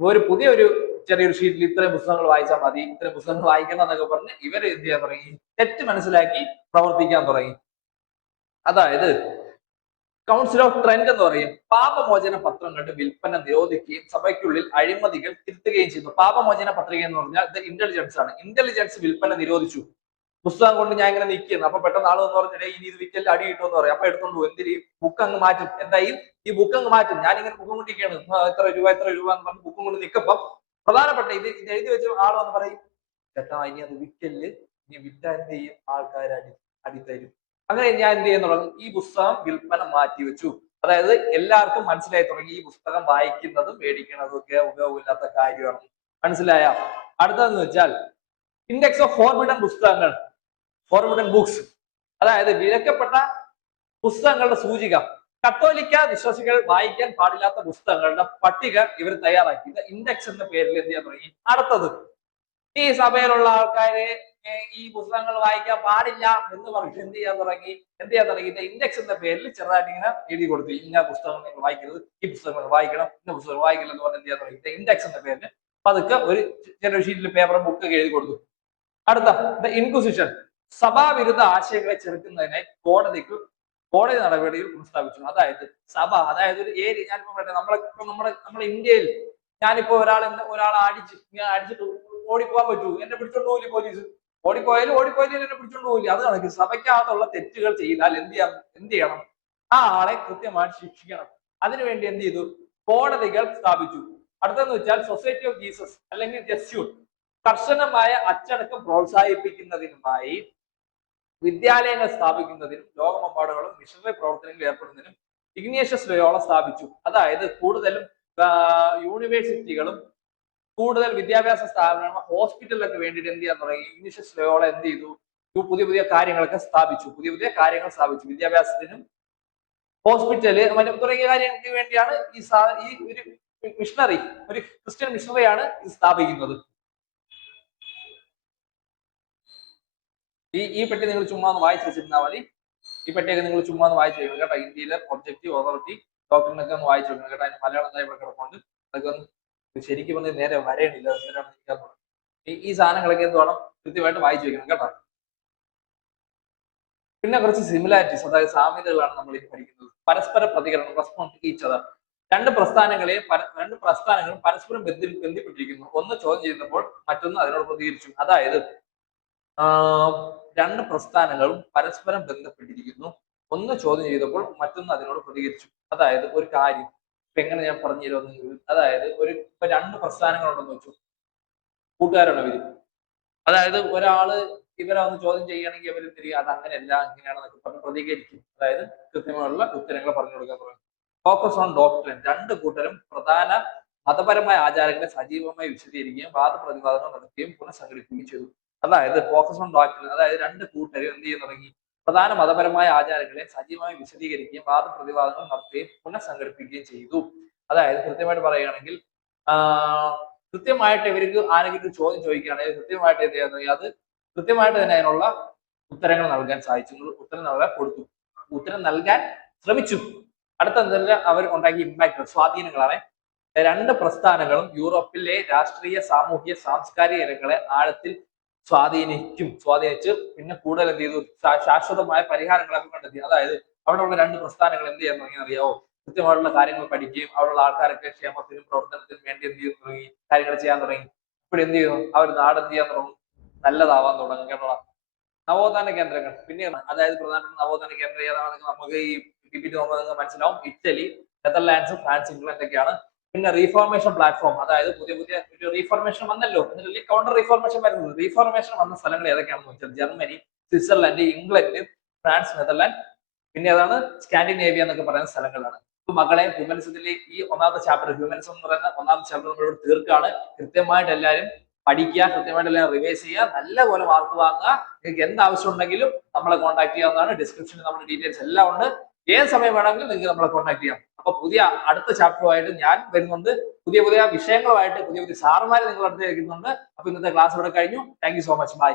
ഒരു പുതിയൊരു ചെറിയൊരു ഷീറ്റിൽ ഇത്രയും പുസ്തകങ്ങൾ വായിച്ചാൽ മതി, ഇത്രയും പുസ്തകങ്ങൾ വായിക്കണം എന്നൊക്കെ പറഞ്ഞ് ഇവർ എന്ത് ചെയ്യാൻ തുടങ്ങി, തെറ്റ് മനസ്സിലാക്കി പ്രവർത്തിക്കാൻ തുടങ്ങി. അതായത് കൗൺസിൽ ഓഫ് ട്രെൻഡ് എന്ന് പറയും പാപമോചന പത്രങ്ങളുടെ വിൽപ്പന നിരോധിക്കുകയും സഭയ്ക്കുള്ളിൽ അഴിമതികൾ തിരുത്തുകയും ചെയ്തു. പാപമോചന പത്രിക എന്ന് പറഞ്ഞാൽ ഇത് ഇന്റലിജൻസ് ആണ്. ഇന്റലിജൻസ് വിൽപ്പന നിരോധിച്ചു. പുസ്തകം കൊണ്ട് ഞാൻ ഇങ്ങനെ നിൽക്കുന്നു, അപ്പൊ പെട്ടെന്ന് ആളെന്ന് പറഞ്ഞിട്ട് ഇനി ഇത് വിറ്റല് അടി കിട്ടുമെന്ന് പറയും. അപ്പൊ എടുത്തോണ്ട് പോകും. എന്തിന്? ഈ ബുക്ക് അങ്ങ് മാറ്റും. എന്തായി? ഈ ബുക്ക് അങ്ങ് മാറ്റും. ഞാനിങ്ങനെ ബുക്കും കൊണ്ടിരിക്കുകയാണ്, എത്ര രൂപ എന്ന് പറഞ്ഞ് ബുക്കും കൊണ്ട് നിൽക്കുമ്പം പ്രധാനപ്പെട്ട ഇത് എഴുതി വെച്ച ആൾ വന്ന് പറയും, ചേട്ടാ ഇനി അത് വിറ്റല്, ഇനി വിറ്റാ എന്ത് ചെയ്യും, ആൾക്കാർ അടിത്തരും. അങ്ങനെ ഞാൻ എന്ത് ചെയ്യുന്നു, ഈ പുസ്തകം വിൽപ്പന മാറ്റിവെച്ചു. അതായത് എല്ലാവർക്കും മനസ്സിലായി തുടങ്ങി ഈ പുസ്തകം വായിക്കുന്നതും മേടിക്കുന്നതും ഒക്കെ ഉപയോഗമില്ലാത്ത കാര്യമാണ്. മനസ്സിലായ? അടുത്തതെന്ന് വെച്ചാൽ ഇൻഡെക്സ് ഓഫ് ഫോർബിഡൻ പുസ്തകങ്ങൾ, ഫോർബിഡൻ ബുക്സ്, അതായത് വിലക്കപ്പെട്ട പുസ്തകങ്ങളുടെ സൂചിക. കത്തോലിക്ക വിശ്വാസികൾ വായിക്കാൻ പാടില്ലാത്ത പുസ്തകങ്ങളുടെ പട്ടിക ഇവർ തയ്യാറാക്കി. ഇൻഡെക്സ് എന്ന പേരിൽ എന്ത് ചെയ്യാൻ തുടങ്ങി. അടുത്തത്, ഈ സഭയിലുള്ള ആൾക്കാരെ ഈ പുസ്തകങ്ങൾ വായിക്കാൻ പാടില്ല എന്ന് പറഞ്ഞിട്ട് എന്ത് ചെയ്യാൻ തുടങ്ങി, ഇൻഡെക്സ് എന്ന പേരിൽ ചെറുതായിട്ട് ഇങ്ങനെ എഴുതി കൊടുത്തു. ഇന്ന പുസ്തകങ്ങൾ നിങ്ങൾ വായിക്കരുത്, ഈ പുസ്തകങ്ങൾ വായിക്കണം, ഇന്ന പുസ്തകങ്ങൾ വായിക്കില്ല എന്ന് പറഞ്ഞ് എന്ത് ചെയ്യാൻ തുടങ്ങി. ഇൻഡെക്സ് എന്ന പേരിൽ പതുക്കെ ഒരു ചെറിയ ഷീറ്റിൽ പേപ്പറും ബുക്കൊക്കെ എഴുതി കൊടുത്തു. അടുത്ത ഇൻക്വിസിഷൻ, സഭാവിരുദ്ധ ആശയങ്ങളെ ചെറുക്കുന്നതിനായി കോടതി നടപടികൾ പ്രസ്താവിച്ചു. അതായത് സഭ, അതായത് ഒരു ഏരിയ, ഞാനിപ്പോ പറയട്ടെ, നമ്മുടെ ഇന്ത്യയിൽ ഞാനിപ്പോ ഒരാളെ അടിച്ചിട്ട് ഓടിപ്പോകാൻ പറ്റൂ, എന്നെ പിടിച്ചോണ്ട് പോകില്ല പോലീസ്. ഓടിപ്പോയാലും എന്നെ പിടിച്ചോണ്ട് പോകില്ല. അത് കണക്ക് സഭയ്ക്കകത്തുള്ള തെറ്റുകൾ ചെയ്താൽ എന്ത് ചെയ്യണം, ആ ആളെ കൃത്യമായിട്ട് ശിക്ഷിക്കണം. അതിനുവേണ്ടി എന്ത് ചെയ്തു, കോടതികൾ സ്ഥാപിച്ചു. അടുത്തെന്ന് വെച്ചാൽ സൊസൈറ്റി ഓഫ് ജീസസ് അല്ലെങ്കിൽ ജസ്യൂട്ട്, കർശനമായ അച്ചടക്കം പ്രോത്സാഹിപ്പിക്കുന്നതിനുമായി വിദ്യാലയങ്ങൾ സ്ഥാപിക്കുന്നതിനും ലോകമെമ്പാടുകളും മിഷണറി പ്രവർത്തനങ്ങളിൽ ഏർപ്പെടുന്നതിനും ഇഗ്നേഷ്യസ് ലോയോള സ്ഥാപിച്ചു. അതായത് കൂടുതലും യൂണിവേഴ്സിറ്റികളും കൂടുതൽ വിദ്യാഭ്യാസ സ്ഥാപനങ്ങളും ഹോസ്പിറ്റലിലൊക്കെ വേണ്ടിയിട്ട് എന്ത് ചെയ്യാൻ തുടങ്ങി. ഇഗ്നേഷ്യസ് ലോയോള എന്ത് ചെയ്തു, പുതിയ കാര്യങ്ങളൊക്കെ സ്ഥാപിച്ചു. പുതിയ കാര്യങ്ങൾ സ്ഥാപിച്ചു. വിദ്യാഭ്യാസത്തിനും ഹോസ്പിറ്റല് മറ്റും തുടങ്ങിയ കാര്യങ്ങൾക്ക് വേണ്ടിയാണ് ഈ ഒരു മിഷണറി, ഒരു ക്രിസ്ത്യൻ മിഷണറിയാണ് ഇത് സ്ഥാപിക്കുന്നത്. ഈ പെട്ടി നിങ്ങൾ ചുമ്മാ ഒന്ന് വായിച്ചു വെച്ചിരുന്നാൽ മതി. ഈ പെട്ടിയൊക്കെ നിങ്ങൾ ചുമ്മാ ഒന്ന് വായിച്ചു വെക്കണം കേട്ടോ. ഇന്ത്യയിലെ ഒബ്ജക്റ്റീവ് അതോറിറ്റി ഡോക്ടറിനൊക്കെ ഒന്ന് വായിച്ചു വെക്കണം കേട്ടോ. അതിന് മലയാളം ഇവിടെ കിടപ്പുണ്ട്. അതൊക്കെ ഒന്ന് ശരിക്കും പറഞ്ഞ് നേരെ വരേണില്ല. ഈ സാധനങ്ങളൊക്കെ എന്ത് വേണം, കൃത്യമായിട്ട് വായിച്ചു വെക്കണം കേട്ടോ. പിന്നെ കുറച്ച് സിമിലാരിറ്റീസ്, അതായത് സാമ്യതകളാണ് നമ്മൾ ഇനി പഠിക്കുന്നത്. പരസ്പര പ്രതികരണം, റെസ്പോണ്ട് ടു ഈച്ച് അതർ. രണ്ട് പ്രസ്ഥാനങ്ങളും പരസ്പരം ബന്ധിപ്പെട്ടിരിക്കുന്നു. ഒന്ന് ചോദ്യം ചെയ്യുന്നപ്പോൾ മറ്റൊന്ന് അതിനോട് പ്രതികരിച്ചു. അതായത് രണ്ട് പ്രസ്ഥാനങ്ങളും പരസ്പരം ബന്ധപ്പെട്ടിരിക്കുന്നു. ഒന്ന് ചോദ്യം ചെയ്തപ്പോൾ മറ്റൊന്ന് അതിനോട് പ്രതികരിച്ചു. അതായത് ഒരു കാര്യം ഇപ്പൊ എങ്ങനെ ഞാൻ പറഞ്ഞു തരുമെന്ന്, അതായത് ഇപ്പൊ രണ്ട് പ്രസ്ഥാനങ്ങളുണ്ടെന്ന് വെച്ചു, കൂട്ടുകാരാണ് ഇവര്. അതായത് ഒരാള് ഇവരെ ഒന്ന് ചോദ്യം ചെയ്യുകയാണെങ്കിൽ അവര് തിരികെ അത് അങ്ങനെയല്ല ഇങ്ങനെയാണെന്നൊക്കെ പറഞ്ഞ് പ്രതികരിക്കും. അതായത് കൃത്യമായുള്ള ഉത്തരങ്ങൾ പറഞ്ഞു കൊടുക്കാൻ തുടങ്ങും. ഫോക്കസ് ഓൺ ഡോക്ട്രിൻ, രണ്ട് കൂട്ടരും പ്രധാന മതപരമായ ആചാരങ്ങളെ സജീവമായി വിശദീകരിക്കുകയും വാദപ്രതിവാദങ്ങൾ നടത്തുകയും പുനഃസംഘടിപ്പിക്കുകയും ചെയ്തു. അതായത് ഫോക്കസ് ഓൺ ഡോക്ട്രിൻ, അതായത് രണ്ട് കൂട്ടരും എന്ത് ചെയ്യാൻ തുടങ്ങി, പ്രധാന മതപരമായ ആചാരങ്ങളെ സജീവമായി വിശദീകരിക്കുകയും വാദപ്രതിവാദങ്ങൾ നടത്തുകയും പുനഃസംഘടിപ്പിക്കുകയും ചെയ്തു. അതായത് കൃത്യമായിട്ട് പറയുകയാണെങ്കിൽ കൃത്യമായിട്ട് ഇവർക്ക് ആരെങ്കിലും ചോദ്യം ചോദിക്കുകയാണെങ്കിൽ കൃത്യമായിട്ട് എന്ത് ചെയ്യാൻ തുടങ്ങി, അത് കൃത്യമായിട്ട് തന്നെ അതിനുള്ള ഉത്തരങ്ങൾ നൽകാൻ സാധിച്ചു. ഉത്തരം നൽകാൻ ശ്രമിച്ചു. അടുത്ത അവർ ഉണ്ടാക്കിയ ഇമ്പാക്ട്, സ്വാധീനങ്ങളാണ്. രണ്ട് പ്രസ്ഥാനങ്ങളും യൂറോപ്പിലെ രാഷ്ട്രീയ, സാമൂഹ്യ, സാംസ്കാരിക രംഗങ്ങളെ ആഴത്തിൽ സ്വാധീനിച്ച് പിന്നെ കൂടുതൽ എന്ത് ചെയ്തു, ശാശ്വതമായ പരിഹാരങ്ങളൊക്കെ കണ്ടെത്തി. അതായത് അവിടെയുള്ള രണ്ട് പ്രസ്ഥാനങ്ങൾ എന്ത് ചെയ്യാൻ തുടങ്ങി അറിയാവോ, കൃത്യമായിട്ടുള്ള കാര്യങ്ങൾ പഠിക്കുകയും അവിടെയുള്ള ആൾക്കാരൊക്കെ ക്ഷേമത്തിനും പ്രവർത്തനത്തിനും വേണ്ടി എന്ത് ചെയ്യാൻ തുടങ്ങി, കാര്യങ്ങൾ ചെയ്യാൻ തുടങ്ങി. ഇപ്പോൾ എന്ത് ചെയ്യുന്നു, അവർ നാട് എന്ത് ചെയ്യാൻ തുടങ്ങും, നല്ലതാവാൻ തുടങ്ങും കേട്ടോ. നവോത്ഥാന കേന്ദ്രങ്ങൾ പിന്നെ, അതായത് പ്രധാനപ്പെട്ട നവോത്ഥാന കേന്ദ്രം ഏതാണെന്ന് നമുക്ക് ഈ PPT നോക്കുമ്പോൾ മനസ്സിലാവും. ഇറ്റലി, നെതർലാൻഡ്സ്, ഫ്രാൻസ്, ഇംഗ്ലണ്ട് ഒക്കെയാണ്. പിന്നെ റീഫോർമേഷൻ പ്ലാറ്റ്ഫോം, അതായത് പുതിയ ഒരു റീഫോർമേഷൻ വന്നല്ലോ, എന്നിട്ട് കൗണ്ടർ റീഫോർമേഷൻ വരുന്നത്. റീഫോർമേഷൻ വന്ന സ്ഥലങ്ങൾ ഏതൊക്കെയാണെന്ന് വെച്ചാൽ Germany, Switzerland, England, France, Netherland, പിന്നെ ഏതാണ് സ്കാൻഡിനേവിയ എന്നൊക്കെ പറയുന്ന സ്ഥലങ്ങളാണ്. മക്കളെ, ഹ്യൂമനിസത്തിലെ ഈ ഒന്നാമത്തെ ചാപ്റ്റർ, ഹ്യൂമനിസം എന്ന് പറയുന്ന ഒന്നാമത്തെ ചാപ്റ്റർ നമ്മളിവിടെ തീർക്കാണ്. കൃത്യമായിട്ട് എല്ലാവരും പഠിക്കുക, കൃത്യമായിട്ട് എല്ലാം റിവൈസ് ചെയ്യുക, നല്ലപോലെ മാർക്ക് വാങ്ങുക. നിങ്ങൾക്ക് എന്ത് ആവശ്യം ഉണ്ടെങ്കിലും നമ്മളെ കോൺടാക്ട് ചെയ്യാവുന്നതാണ്. ഡിസ്ക്രിപ്ഷനിൽ നമ്മുടെ ഡീറ്റെയിൽസ് എല്ലാം ഉണ്ട്. ഏത് സമയം വേണമെങ്കിലും നിങ്ങൾക്ക് നമ്മളെ കോൺടാക്ട് ചെയ്യാം. അപ്പൊ പുതിയ അടുത്ത ചാപ്റ്ററുമായിട്ട് ഞാൻ വരുന്നുണ്ട്. പുതിയ പുതിയ വിഷയങ്ങളുമായിട്ട് പുതിയ പുതിയ സാറുമാർ നിങ്ങളുടെ അടുത്ത് ഇരിക്കുന്നുണ്ട്. അപ്പൊ ഇന്നത്തെ ക്ലാസ് ഇവിടെ കഴിഞ്ഞു. Thank you so much. By.